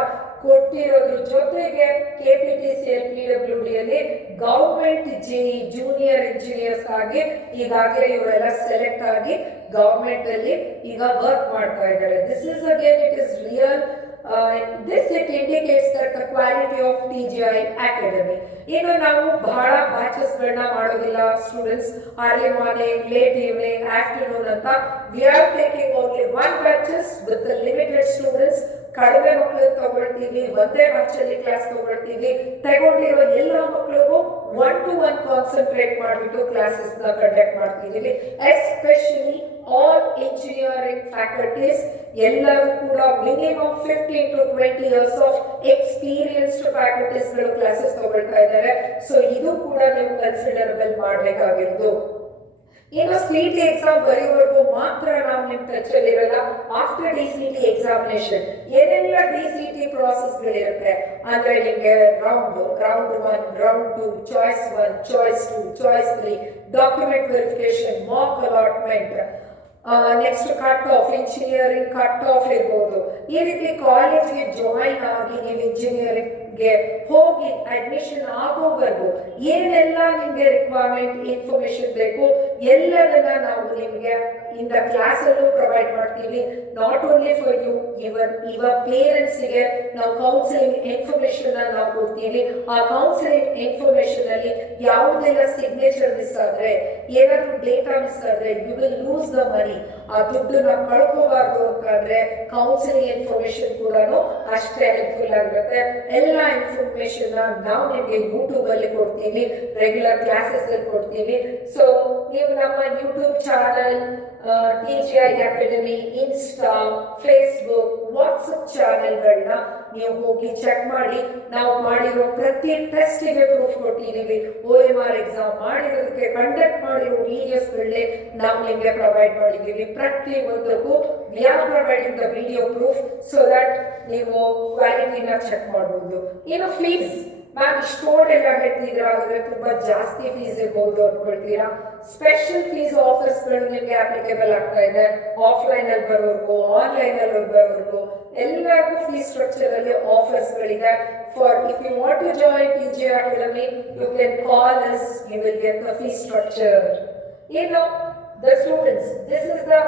ಕೊಟ್ಟಿರೋದ್ರ ಜೊತೆಗೆ KPTCL, PWD ಅಲ್ಲಿ ಗವರ್ಮೆಂಟ್ JEE ಜೂನಿಯರ್ ಇಂಜಿನಿಯರ್ಸ್ ಆಗಿ ಈಗಾಗಲೇ ಇವರೆಲ್ಲ ಸೆಲೆಕ್ಟ್ ಆಗಿ ಗವರ್ಮೆಂಟ್ ಅಲ್ಲಿ ಈಗ ವರ್ಕ್ ಮಾಡ್ತಾ ಇದ್ದಾರೆ. This is again it is real this it indicates that the quality of TGI Academy. ಇನ್ನು ನಾವು ಬಹಳ ಬ್ಯಾಚಸ್ಗಳನ್ನ ಮಾಡೋದಿಲ್ಲ students, early morning, late evening, afternoon ಅಂತ. We are taking only one batches with limited students. ಕಡಿಮೆ ಮಕ್ಕಳು ತಗೊಳ್ತೀವಿ, ಒಂದೇ ಬ್ಯಾಚಲ್ಲಿ ಕ್ಲಾಸ್ ತಗೊಳ್ತೀವಿ. ತಗೊಂಡಿರೋ ಎಲ್ಲ ಮಕ್ಕಳಿಗೂ 1-to-1 ಕಾನ್ಸಂಟ್ರೇಟ್ ಮಾಡಿಬಿಟ್ಟು ಕ್ಲಾಸಸ್ ನ ಕಂಡಕ್ಟ್ ಮಾಡ್ತಿದ್ದೀವಿ. ಎಸ್ಪೆಷಲಿ ಆಲ್ ಇಂಜಿನಿಯರಿಂಗ್ ಫ್ಯಾಕಲ್ಟೀಸ್ ಎಲ್ಲರೂ ಕೂಡ minimum 15 to 20 years of experienced faculties ಗಳು ಕ್ಲಾಸಸ್ ತಗೊಳ್ತಾ ಇದ್ದಾರೆ. ಸೊ ಇದು ಕೂಡ ನೀವು ಕನ್ಸಿಡರಬಲ್ ಮಾಡಬೇಕಾಗಿರೋದು. ಇನ್ನು CET ಎಕ್ಸಾಮ್ ಬರೆಯುವವರೆಗೂ ಮಾತ್ರ ನಾವು ನಿಮ್ಮ ಟಚ್ ಅಲ್ಲಿ ಇರಲ್ಲ. ಆಫ್ಟರ್ DCET ಎಕ್ಸಾಮಿನೇಷನ್ ಏನೆಲ್ಲ DCET ಪ್ರಾಸೆಸ್ಗಳಿರುತ್ತೆ ಅಂದ್ರೆ ನಿಮಗೆ round 1, round 2, choice 1, choice 2, choice 3, document verification, Mach allotment, next cut off, engineering cut off ಇರ್ಬೋದು. ಈ ರೀತಿ ಕಾಲೇಜ್ಗೆ ಜಾಯಿನ್ ಆಗಿ ನೀವು ಇಂಜಿನಿಯರಿಂಗ್ಗೆ ಹೋಗಿ ಅಡ್ಮಿಷನ್ ಆಗೋವರೆಗೂ ಏನೆಲ್ಲ ನಿಮಗೆ ರಿಕ್ವೈರ್ಮೆಂಟ್ ಇನ್ಫಾರ್ಮೇಶನ್ ಬೇಕು ಎಲ್ಲದನ್ನ ನಾವು ನಿಮಗೆ ಇಂದ ಕ್ಲಾಸ್ ಅಲ್ಲೂ ಪ್ರೊವೈಡ್ ಮಾಡ್ತೀವಿ. ನಾಟ್ ಓನ್ಲಿ ಫಾರ್ ಯು, ಇವರ್ ಪೇರೆಂಟ್ಸ್ ಗೆ ನಾವು ಕೌನ್ಸಿಲಿಂಗ್ ಇನ್ಫಾರ್ಮೇಶನ್ ನಾವು ಕೊಡ್ತೀವಿ. ಆ ಕೌನ್ಸಿಲಿಂಗ್ ಇನ್ಫಾರ್ಮೇಶನ್ ಅಲ್ಲಿ ಯಾವುದೆಲ್ಲ ಸಿಗ್ನೇಚರ್ ಮಿಸ್ ಆದ್ರೆ, ಏನಾದ್ರೂ ಡೇಟಾ ಮಿಸ್ ಆದ್ರೆ, you will lose the money. ಆ ದುಡ್ಡನ್ನ ಕಳ್ಕೋಬಾರ್ದು ಅಂತಂದ್ರೆ ಕೌನ್ಸಿಲಿಂಗ್ ಇನ್ಫಾರ್ಮೇಶನ್ ಕೂಡ ಅಷ್ಟೇ ಹೆಲ್ಪ್ಫುಲ್ ಆಗಿರುತ್ತೆ. ಎಲ್ಲ ಇನ್ಫಾರ್ಮೇಶನ್ ನಾವು ನಿಮಗೆ ಯೂಟ್ಯೂಬ್ ಅಲ್ಲಿ ಕೊಡ್ತೀವಿ, ರೆಗ್ಯುಲರ್ ಕ್ಲಾಸಸ್ ಅಲ್ಲಿ ಕೊಡ್ತೀವಿ. ಸೊ ನೀವು ನಮ್ಮ YouTube channel, TGI academy, Insta, Facebook, WhatsApp ಚಾನೆಲ್ಗಳನ್ನ ನೀವು ಹೋಗಿ ಚೆಕ್ ಮಾಡಿ. ನಾವು ಮಾಡಿರೋ ಪ್ರತಿ ಟೆಸ್ಟಿಗೆ ಪ್ರೂಫ್ ಕೊಟ್ಟಿದ್ದೀವಿ. OMR ಎಕ್ಸಾಮ್ ಮಾಡಿರೋದಕ್ಕೆ ಕಂಡಕ್ಟ್ ಮಾಡಿರೋ ವಿಡಿಯೋಸ್ಗಳನ್ನೇ ನಾವು ನಿಮಗೆ ಪ್ರೊವೈಡ್ ಮಾಡಿದ್ದೀವಿ. ಪ್ರತಿ ಒಂದಕ್ಕೂ we are providing the video proof so that ನೀವು ಕ್ವಾಲಿಟಿನ ಚೆಕ್ ಮಾಡಬಹುದು. ಇನ್ನು ಫೀಸ್ ಮ್ಯಾಮ್ ಇಷ್ಟೋಡೆಲ್ಲ ಹೇಳ್ತಿದ್ರ ಆದ್ರೆ ತುಂಬಾ ಜಾಸ್ತಿ ಫೀಸ್ ಇರ್ಬೋದು ಅನ್ಕೊಳ್ತೀರಾ. ಸ್ಪೆಷಲ್ ಫೀಸ್ ಆಫರ್ಸ್ಗಳು ನಿಮಗೆ ಅಪ್ಲಿಕೇಬಲ್ ಆಗ್ತಾ ಇದೆ. ಆಫ್ಲೈನ್ ಅಲ್ಲಿ ಬರೋರ್ಗು, ಆನ್ಲೈನ್ ಅಲ್ಲಿ ಬರೋರ್ಗು ಎಲ್ಲರಿಗೂ ಫೀಸ್ ಸ್ಟ್ರಕ್ಚರ್ ಅಲ್ಲಿ ಆಫರ್ಸ್ ಗಳಿದೆ. For if you want to join TGI Academy, you can call us, you will get the fee structure. You know, the students, this is the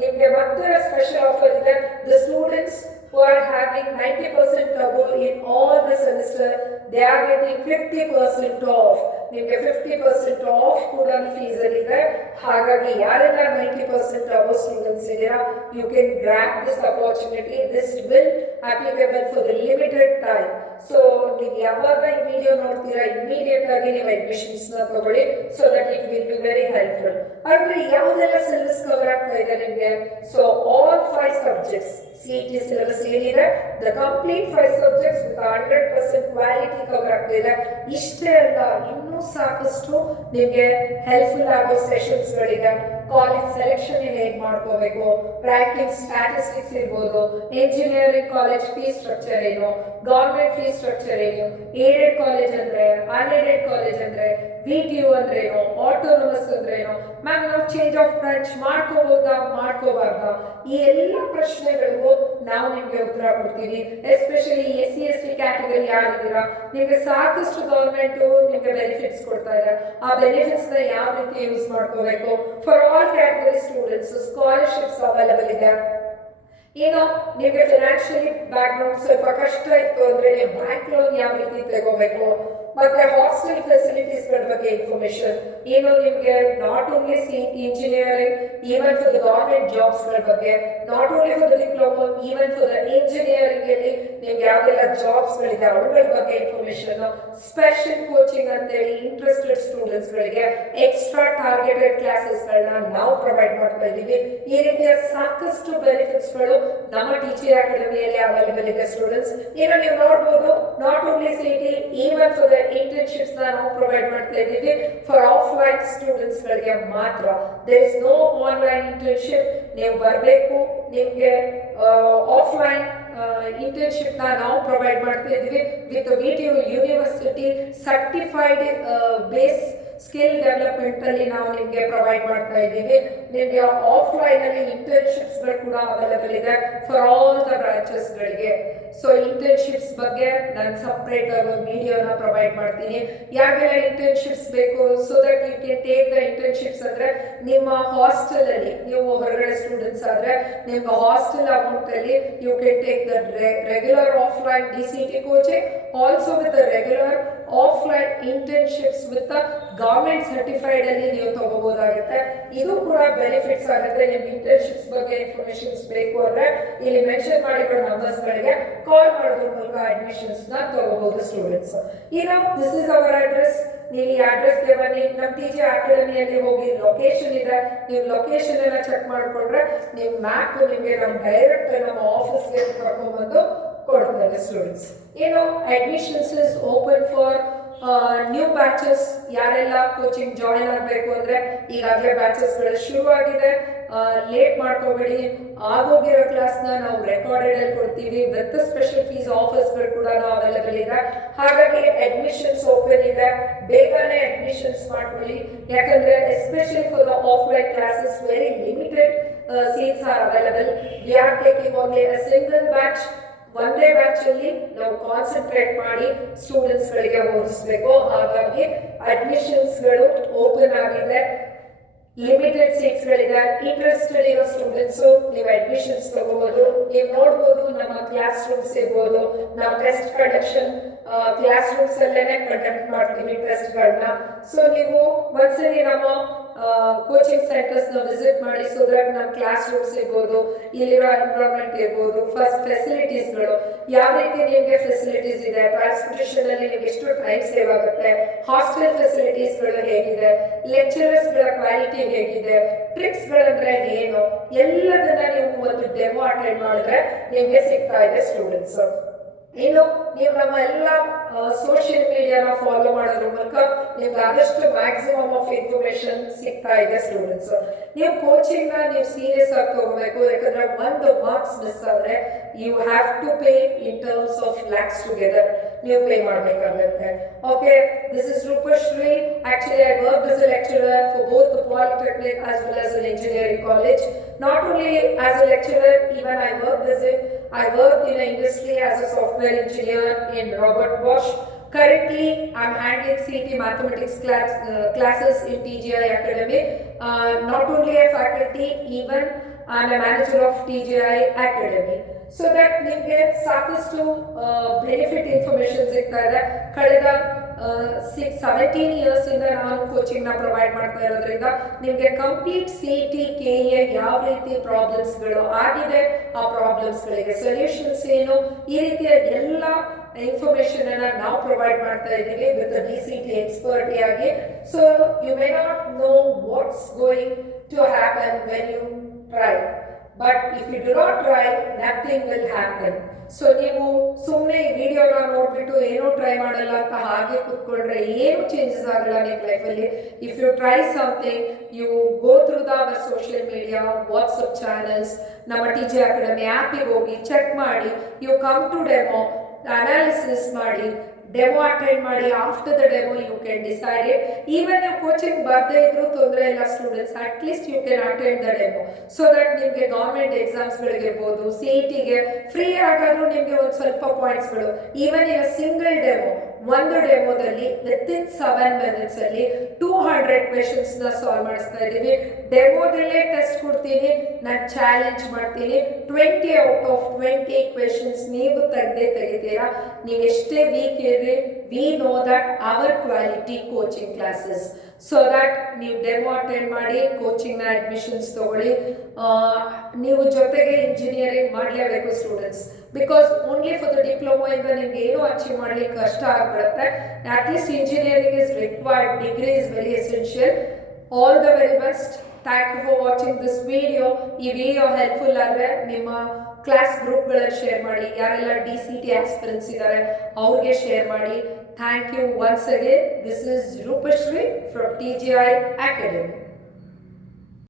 ನಿಮಗೆ ಮತ್ತೆ special offer ಇದೆ. The students who are having 90% above in all the semester, they are getting 50% off. ನಿಮಗೆ 50% of ಕೂಡ fees ಅಲ್ಲಿ ಇದೆ. ಹಾಗಾಗಿ ಯಾರೆಲ್ಲ 90% above students ಇದ್ದೀರಾ, you can grab this opportunity. This will applicable for the limited time. So ನೀವು ಯಾವಾಗ ಈ ವಿಡಿಯೋ ನೋಡ್ತೀರಾ ಇಮಿಡಿಯೇಟ್ ಆಗಿ ನೀವು ಅಡ್ಮಿಷನ್ಸ್ ನ ತಗೊಳ್ಳಿ, so that it will be very helpful. ಆದ್ರೆ ಯಾವುದೆಲ್ಲ ಸಿಲೆಬಸ್ ಕವರ್ ಆಗ್ತಾ ಇದೆ ನಿಮಗೆ? So all 5 subjects CET syllabus ಏನಿದೆ, the complete 5 subjects with 100% quality cover ಆಗ್ತಿದೆ. ಇಷ್ಟೇ ಅಲ್ಲ, ಇನ್ನೂ ಸಾಕಷ್ಟು ನಿಮಗೆ ಹೆಲ್ಪ್ಫುಲ್ ಆಗೋ ಸೆಷನ್ಸ್ ಗಳಿದೆ. ಕಾಲೇಜ್ ಸೆಲೆಕ್ಷನ್ ಹೇಗೆ ಮಾಡ್ಕೋಬೇಕು, ರ್ಯಾಂಕಿಂಗ್ ಸ್ಟ್ಯಾಟಿಸ್ಟಿಕ್ಸ್ ಇರ್ಬೋದು, ಇಂಜಿನಿಯರಿಂಗ್ ಕಾಲೇಜ್ ಫೀಸ್ ಸ್ಟ್ರಕ್ಚರ್ ಏನು, ಗವರ್ಮೆಂಟ್ ಫೀಸ್ ಸ್ಟ್ರಕ್ಚರ್ ಏನು, ಏಡೆಡ್ ಕಾಲೇಜ್ ಅಂದ್ರೆ, ಅನ್ಏಡೆಡ್ ಕಾಲೇಜ್ ಅಂದ್ರೆ, VTU ಅಂದ್ರೇನು, ಆಟೋನಮಸ್ ಅಂದ್ರೇನು, ಮ್ಯಾಮ್ ನಾವು ಚೇಂಜ್ ಆಫ್ ಬ್ರಾಂಚ್ ಮಾಡ್ಕೋಬಹುದಾ ಮಾಡ್ಕೋಬಾರ್ದಾ, ಈ ಎಲ್ಲ ಪ್ರಶ್ನೆಗಳಿಗೂ ನಾವು ನಿಮ್ಗೆ ಉತ್ತರ ಕೊಡ್ತೀವಿ. ಎಸ್ಪೆಷಲಿ SC/ST ಕ್ಯಾಟಗರಿ ಯಾರಿದ್ದೀರಾ, ನಿಮ್ಗೆ ಸಾಕಷ್ಟು ಗವರ್ಮೆಂಟ್ ನಿಮ್ಗೆ ಬೆನಿಫಿಟ್ಸ್ ಕೊಡ್ತಾ ಇದೆ. ಆ ಬೆನಿಫಿಟ್ಸ್ ನ ಯಾವ ರೀತಿ ಯೂಸ್ ಮಾಡ್ಕೋಬೇಕು, for all category students scholarships available ಇದೆ. ಏನು ನಿಮಗೆ ಫೈನಾನ್ಷಿಯಲಿ ಬ್ಯಾಕ್ಗ್ರೌಂಡ್ ಸ್ವಲ್ಪ ಕಷ್ಟ ಇತ್ತು ಅಂದ್ರೆ ನೀವು ಬ್ಯಾಂಕ್ ಲೋನ್ ಯಾವ ರೀತಿ ತಗೋಬೇಕು, ಮತ್ತೆ ಹಾಸ್ಟೆಲ್ ಫೆಸಿಲಿಟೀಸ್ ಗಳ ಬಗ್ಗೆ ಇನ್ಫಾರ್ಮೇಶನ್ ಏನು ನಿಮಗೆ not only engineering, even for the government jobs ಗಳ ಬಗ್ಗೆ, not only for the diploma, even for the engineering ಅಲ್ಲಿ ನಿಮ್ಗೆ ಯಾವ್ದೆಲ್ಲ ಜಾಬ್ಸ್ ಗಳಿದೆ ಅವುಗಳ ಬಗ್ಗೆ ಇನ್ಫಾರ್ಮೇಶನ್, ಸ್ಪೆಷಲ್ ಕೋಚಿಂಗ್ ಅಂತೇಳಿ ಇಂಟ್ರೆಸ್ಟೆಡ್ ಸ್ಟೂಡೆಂಟ್ಸ್ ಗಳಿಗೆ ಎಕ್ಸ್ಟ್ರಾ ಟಾರ್ಗೆಟೆಡ್ ಕ್ಲಾಸಸ್ ಗಳನ್ನ ನಾವು ಪ್ರೊವೈಡ್ ಮಾಡ್ತಾ ಇದ್ದೀವಿ. ಈ ರೀತಿಯ ಸಾಕಷ್ಟು ಬೆನಿಫಿಟ್ಸ್ ಗಳು ನಮ್ಮ TGI ಅಕಾಡೆಮಿಯಲ್ಲಿ ಅವೈಲೇಬಲ್ ಇದೆ ಸ್ಟೂಡೆಂಟ್ಸ್. ಇನ್ನು ನೀವು ನೋಡಬಹುದು, not only CET, even for the internships ನಾವು ಪ್ರೊವೈಡ್ ಮಾಡ್ತಾ ಇದ್ದೀವಿ ಫಾರ್ ಆಫ್ಲೈನ್ ಸ್ಟೂಡೆಂಟ್ಸ್ ಗಳಿಗೆ ಮಾತ್ರ. There is no online internship. ನೀವು ಬರಬೇಕು, ನಿಮಗೆ ಆಫ್ಲೈನ್ ಇಂಟರ್ನ್ಶಿಪ್ ನಾವು ಪ್ರೊವೈಡ್ ಮಾಡ್ತಾ ಇದ್ದೀವಿ with VTU university certified base skill development ಅಲ್ಲಿ ನಾವು ನಿಮಗೆ ಪ್ರೊವೈಡ್ ಮಾಡ್ತಾ ಇದ್ದೀವಿ. ನಿಮಗೆ ಆಫ್ಲೈನ್ ಅಲ್ಲಿ ಇಂಟರ್ನ್ಶಿಪ್ಸ್ ಗಳು ಕೂಡ ಅವೈಲೇಬಲ್ ಇದೆ ಫಾರ್ ಆಲ್ ದ ಬ್ರಾಂಚಸ್ ಗಳಿಗೆ. ಸೊ ಇಂಟರ್ನ್ಶಿಪ್ಸ್ ಬಗ್ಗೆ ನಾನು ಸಪ್ರೇಟ್ ಆಗಿ ಒಂದು ವಿಡಿಯೋನ ಪ್ರೊವೈಡ್ ಮಾಡ್ತೀನಿ. ಯಾರಿಗೆಲ್ಲ ಇಂಟರ್ನ್ಶಿಪ್ಸ್ ಬೇಕು, so that you can take the internships. ಅಂದರೆ ನಿಮ್ಮ ಹಾಸ್ಟೆಲ್ ಅಲ್ಲಿ, ನೀವು ಹೊರಗಡೆ ಸ್ಟೂಡೆಂಟ್ಸ್ ಆದ್ರೆ ನಿಮ್ಮ ಹಾಸ್ಟೆಲ್ ಅಮೌಂಟ್ ಅಲ್ಲಿ you can take the regular offline DCT coaching, also with the regular offline internships with government certified ಅಲ್ಲಿ ನೀವು ತಗೋಬಹುದಾಗುತ್ತೆ. ಇದು ಕೂಡ ಬೆನಿಫಿಟ್ಸ್ ಆಗುತ್ತೆ. ನಿಮ್ಗೆ ಇಂಟರ್ನ್ಶಿಪ್ಸ್ ಬಗ್ಗೆ ಇನ್ಫಾರ್ಮೇಶನ್ಸ್ ಬೇಕು ಅಂದ್ರೆ ಇಲ್ಲಿ ಮೆನ್ಷನ್ ಮಾಡಿರೋ ನಂಬರ್ಸ್ ಗಳಿಗೆ ಕಾಲ್ ಮಾಡೋದ್ರ ಮೂಲಕ ಅಡ್ಮಿಷನ್ಸ್ ನ ತಗೋಬಹುದು students. This is our address. ನೀವು ಈ ಅಡ್ರೆಸ್ಗೆ ಬನ್ನಿ. ನಮ್ಮ TG ಅಕಾಡೆಮಿಯಲ್ಲಿ ಹೋಗಿ ಲೊಕೇಶನ್ ಇದೆ, ನೀವು ಲೊಕೇಶನ್ ಎಲ್ಲ ಚೆಕ್ ಮಾಡ್ಕೊಂಡ್ರೆ ನಿಮ್ಮ ಮ್ಯಾಪ್ ನಿಮಗೆ ನಮ್ಮ ಡೈರೆಕ್ಟ್ ನಮ್ಮ ಆಫೀಸ್ಗೆ ಕರ್ಕೊಂಡ್ಬಂದು ಕೊಡ್ತಾರೆ students. Admissions is open for new batches. ಯಾರೆಲ್ಲ ಕೋಚಿಂಗ್ ಜಾಯಿನ್ ಆಗಬೇಕು ಅಂದ್ರೆ ಈಗಾಗಲೇ ಬ್ಯಾಚಸ್ಗಳು ಶುರುವಾಗಿದೆ. ಲೇಟ್ ಮಾಡ್ಕೋಬೇಡಿ. ಆಗೋಗಿರೋ ಕ್ಲಾಸ್ನ ನಾವು ರೆಕಾರ್ಡೆಡ್ ಅಲ್ಲಿ ಕೊಡ್ತೀವಿ. ವಿತ್ ಸ್ಪೆಷಲ್ ಫೀಸ್ ಆಫರ್ಸ್ಗಳು ಕೂಡ ಅವೈಲೇಬಲ್ ಇದೆ. ಹಾಗಾಗಿ ಅಡ್ಮಿಷನ್ಸ್ ಓಪನ್ ಇದೆ, ಬೇಗನೆ ಅಡ್ಮಿಷನ್ಸ್ ಮಾಡ್ಕೊಳ್ಳಿ. ಯಾಕಂದ್ರೆ especially for the offline classes very limited seats are available. We are taking only a single batch. ಒಂದೇ ಬ್ಯಾಚ್ ಅಲ್ಲಿ ನಾವು ಕಾನ್ಸಂಟ್ರೇಟ್ ಮಾಡಿ ಸ್ಟೂಡೆಂಟ್ಸ್ ಗಳಿಗೆ ಓದಿಸಬೇಕು. ಹಾಗಾಗಿ ಅಡ್ಮಿಷನ್ಸ್ ಗಳು ಓಪನ್ ಆಗಿದೆ, ಲಿಮಿಟೆಡ್ ಸೀಟ್ಸ್ ಗಳಿದೆ. ಇಂಟ್ರೆಸ್ಟೆಡ್ ಇರೋ ಸ್ಟೂಡೆಂಟ್ಸ್ ನೀವು ಅಡ್ಮಿಷನ್ಸ್ ತಗೋಬಹುದು. ನೀವು ನೋಡಬಹುದು ನಮ್ಮ ಕ್ಲಾಸ್ ರೂಮ್ಸ್ ಇರ್ಬೋದು. ನಾವು ಟೆಸ್ಟ್ ಕಂಡಕ್ಷನ್ ಕ್ಲಾಸ್ ರೂಮ್ಸ್ ಅಲ್ಲೇನೆ ಕಂಡಕ್ಟ್ ಮಾಡ್ತೀವಿ ಟೆಸ್ಟ್ ಗಳನ್ನ. ಸೊ ನೀವು ಒಂದ್ಸರಿ ನಮ್ಮ ಕೋಚಿಂಗ್ ಸೆಂಟರ್ಸ್ ನ ವಿಸಿಟ್ ಮಾಡಿ. ಸೊ ದಟ್ ನಮ್ಮ ಕ್ಲಾಸ್ ರೂಮ್ಸ್ ಇರ್ಬೋದು, ಇಲ್ಲಿರೋ ಎನ್ವಿರಾನ್ಮೆಂಟ್ ಇರ್ಬೋದು, ಫಸ್ಟ್ ಫೆಸಿಲಿಟೀಸ್ಗಳು ಯಾವ ರೀತಿ ನಿಮಗೆ ಫೆಸಿಲಿಟೀಸ್ ಇದೆ, ಟ್ರಾನ್ಸ್ಪೋರ್ಟೇಷನ್ ಅಲ್ಲಿ ನಿಮ್ಗೆ ಎಷ್ಟು ಟೈಮ್ ಸೇವ್ ಆಗುತ್ತೆ, ಹಾಸ್ಟೆಲ್ ಫೆಸಿಲಿಟೀಸ್ಗಳು ಹೇಗಿದೆ, ಲೆಕ್ಚರರ್ಸ್ ಗಳ ಕ್ವಾಲಿಟಿ ಹೇಗಿದೆ, ಟ್ರಿಕ್ಸ್ ಗಳಂದ್ರೆ ಏನು, ಎಲ್ಲದನ್ನ ನೀವು ಒಂದು ಡೆಮೋ ಅಟೆಂಡ್ ಮಾಡಿದ್ರೆ ನಿಮ್ಗೆ ಸಿಗ್ತಾ ಇದೆ ಸ್ಟೂಡೆಂಟ್ಸ್. ನೀವು ನಮ್ಮ ಎಲ್ಲ ಸೋಷಿಯಲ್ ಮೀಡಿಯಾನ ಫಾಲೋ ಮಾಡೋದ್ರ ಮೂಲಕ ನಿಮ್ಗೆ ಆದಷ್ಟು ಮ್ಯಾಕ್ಸಿಮಮ್ ಆಫ್ ಇನ್ಫಾರ್ಮೇಶನ್ ಸಿಗ್ತಾ ಇದೆ ಸ್ಟೂಡೆಂಟ್ಸ್. ನೀವು ಕೋಚಿಂಗ್ ನ ನೀವು ಸೀರಿಯಸ್ ಆಗಿ ತಗೋಬೇಕು. ಯಾಕಂದ್ರೆ ಒಂದು ಮಾರ್ಕ್ಸ್ ಮಿಸ್ ಆದ್ರೆ you have to pay in terms of lakhs together ನೀವು ಪೇ ಮಾಡಬೇಕಾಗುತ್ತೆ. Okay, this is Rupashree. Actually I work as a lecturer for both the polytechnic as well as an engineering college. Not only as a lecturer, even I worked in an industry as a software engineer in Robert Bosch. Currently, I'm handling CET mathematics classes in TGI Academy. Not only a faculty, even I'm a manager of TGI Academy. So that ನಿಮಗೆ ಸಾಕಷ್ಟು benefit information ಸಿಗ್ತಾ ಇದೆ. ಕಳೆದ 17 years ಇಂದ ನಾನು coaching ನ provide ಮಾಡ್ತಾ ಇರೋದ್ರಿಂದ ನಿಮಗೆ ಕಂಪ್ಲೀಟ್ CET KE ಯಾವ ರೀತಿ ಪ್ರಾಬ್ಲಮ್ಸ್ ಗಳು ಆಗಿದೆ, ಆ ಪ್ರಾಬ್ಲಮ್ಸ್ ಗಳಿಗೆ ಸೊಲ್ಯೂಷನ್ಸ್ ಏನು, ಈ ರೀತಿಯ ಎಲ್ಲ ಇನ್ಫಾರ್ಮೇಶನ್ ಅನ್ನ ನಾವು ಪ್ರೊವೈಡ್ ಮಾಡ್ತಾ ಇದ್ದೀವಿ ವಿತ್ DCT ಎಕ್ಸ್ಪರ್ಟ್ ಆಗಿ. So you may not know what's going to happen when you try, but if you do not try nothing will happen. So ನೀವು ಸುಮ್ಮನೆ ಈ ವಿಡಿಯೋನ ನೋಡ್ಬಿಟ್ಟು ಏನೂ ಟ್ರೈ ಮಾಡಲ್ಲ ಅಂತ ಹಾಗೆ ಕೂತ್ಕೊಂಡ್ರೆ ಏನು ಚೇಂಜಸ್ ಆಗಲ್ಲ ನಿಮ್ಮ ಲೈಫಲ್ಲಿ. If you try something, you go through the our social media, WhatsApp channels, ನಮ್ಮ TG ಅಕಾಡೆಮಿ ಆ್ಯಪಿಗೆ ಹೋಗಿ ಚೆಕ್ ಮಾಡಿ, you come to demo, analysis ಮಾಡಿ, ಡೆಮೋ ಅಟೆಂಡ್ ಮಾಡಿ. After the demo you can decide it. Even ನೀವು coaching ಬರದೇ ಇದ್ರೂ ತೊಂದರೆ ಇಲ್ಲ students, at least you can attend the demo. So that ನಿಮಗೆ ಗೌರ್ಮೆಂಟ್ ಎಕ್ಸಾಮ್ಸ್ಗಳಿಗಿರ್ಬೋದು, CETಗೆ ಫ್ರೀ ಆಗಾದ್ರೂ ನಿಮಗೆ ಒಂದು ಸ್ವಲ್ಪ ಪಾಯಿಂಟ್ಸ್ಗಳು, even in a single demo, ಒಂದು ಡೆಮೋದಲ್ಲಿ ವಿತಿನ್ 7 minutes ಅಲ್ಲಿ 200 ಕ್ವೆಶನ್ಸ್ ನ ಸಾಲ್ವ್ ಮಾಡಿಸ್ತಾ ಇದ್ದೀವಿ. ಡೆಮೋದಲ್ಲೇ ಟೆಸ್ಟ್ ಕೊಡ್ತೀನಿ, ನಾನು ಚಾಲೆಂಜ್ ಮಾಡ್ತೀನಿ. 20 out of 20 ಕ್ವೆಶನ್ಸ್ ನೀವು ತೆಗಿತೀರಾ. ನೀವು ಎಷ್ಟೇ ವೀಕ್ ಇರ್ರಿ, we know that our quality coaching classes. So that ನೀವು ಡೆಮೋ ಅಟೆಂಡ್ ಮಾಡಿ ಕೋಚಿಂಗ್ನ ಅಡ್ಮಿಷನ್ಸ್ ತಗೊಳ್ಳಿ. ನೀವು ಜೊತೆಗೆ ಇಂಜಿನಿಯರಿಂಗ್ ಮಾಡಲೇಬೇಕು students, because only for the diploma ಇಂದ ನಿಮ್ಗೆ ಏನೋ ಅಚೀವ್ ಮಾಡಲಿಕ್ಕೆ ಕಷ್ಟ ಆಗ್ಬಿಡುತ್ತೆ. At least engineering is required, degree is very essential. All the very best. Thank you for watching this video. ಈ ವಿಡಿಯೋ ಹೆಲ್ಪ್ಫುಲ್ ಆದರೆ ನಿಮ್ಮ ಕ್ಲಾಸ್ ಗ್ರೂಪ್ಗಳಲ್ಲಿ ಶೇರ್ ಮಾಡಿ. ಯಾರೆಲ್ಲ DCT ಆಸ್ಪಿರೆಂಟ್ಸ್ ಇದ್ದಾರೆ ಅವ್ರಿಗೆ ಶೇರ್ ಮಾಡಿ. Thank you once again. This is Rupashri from TGI Academy.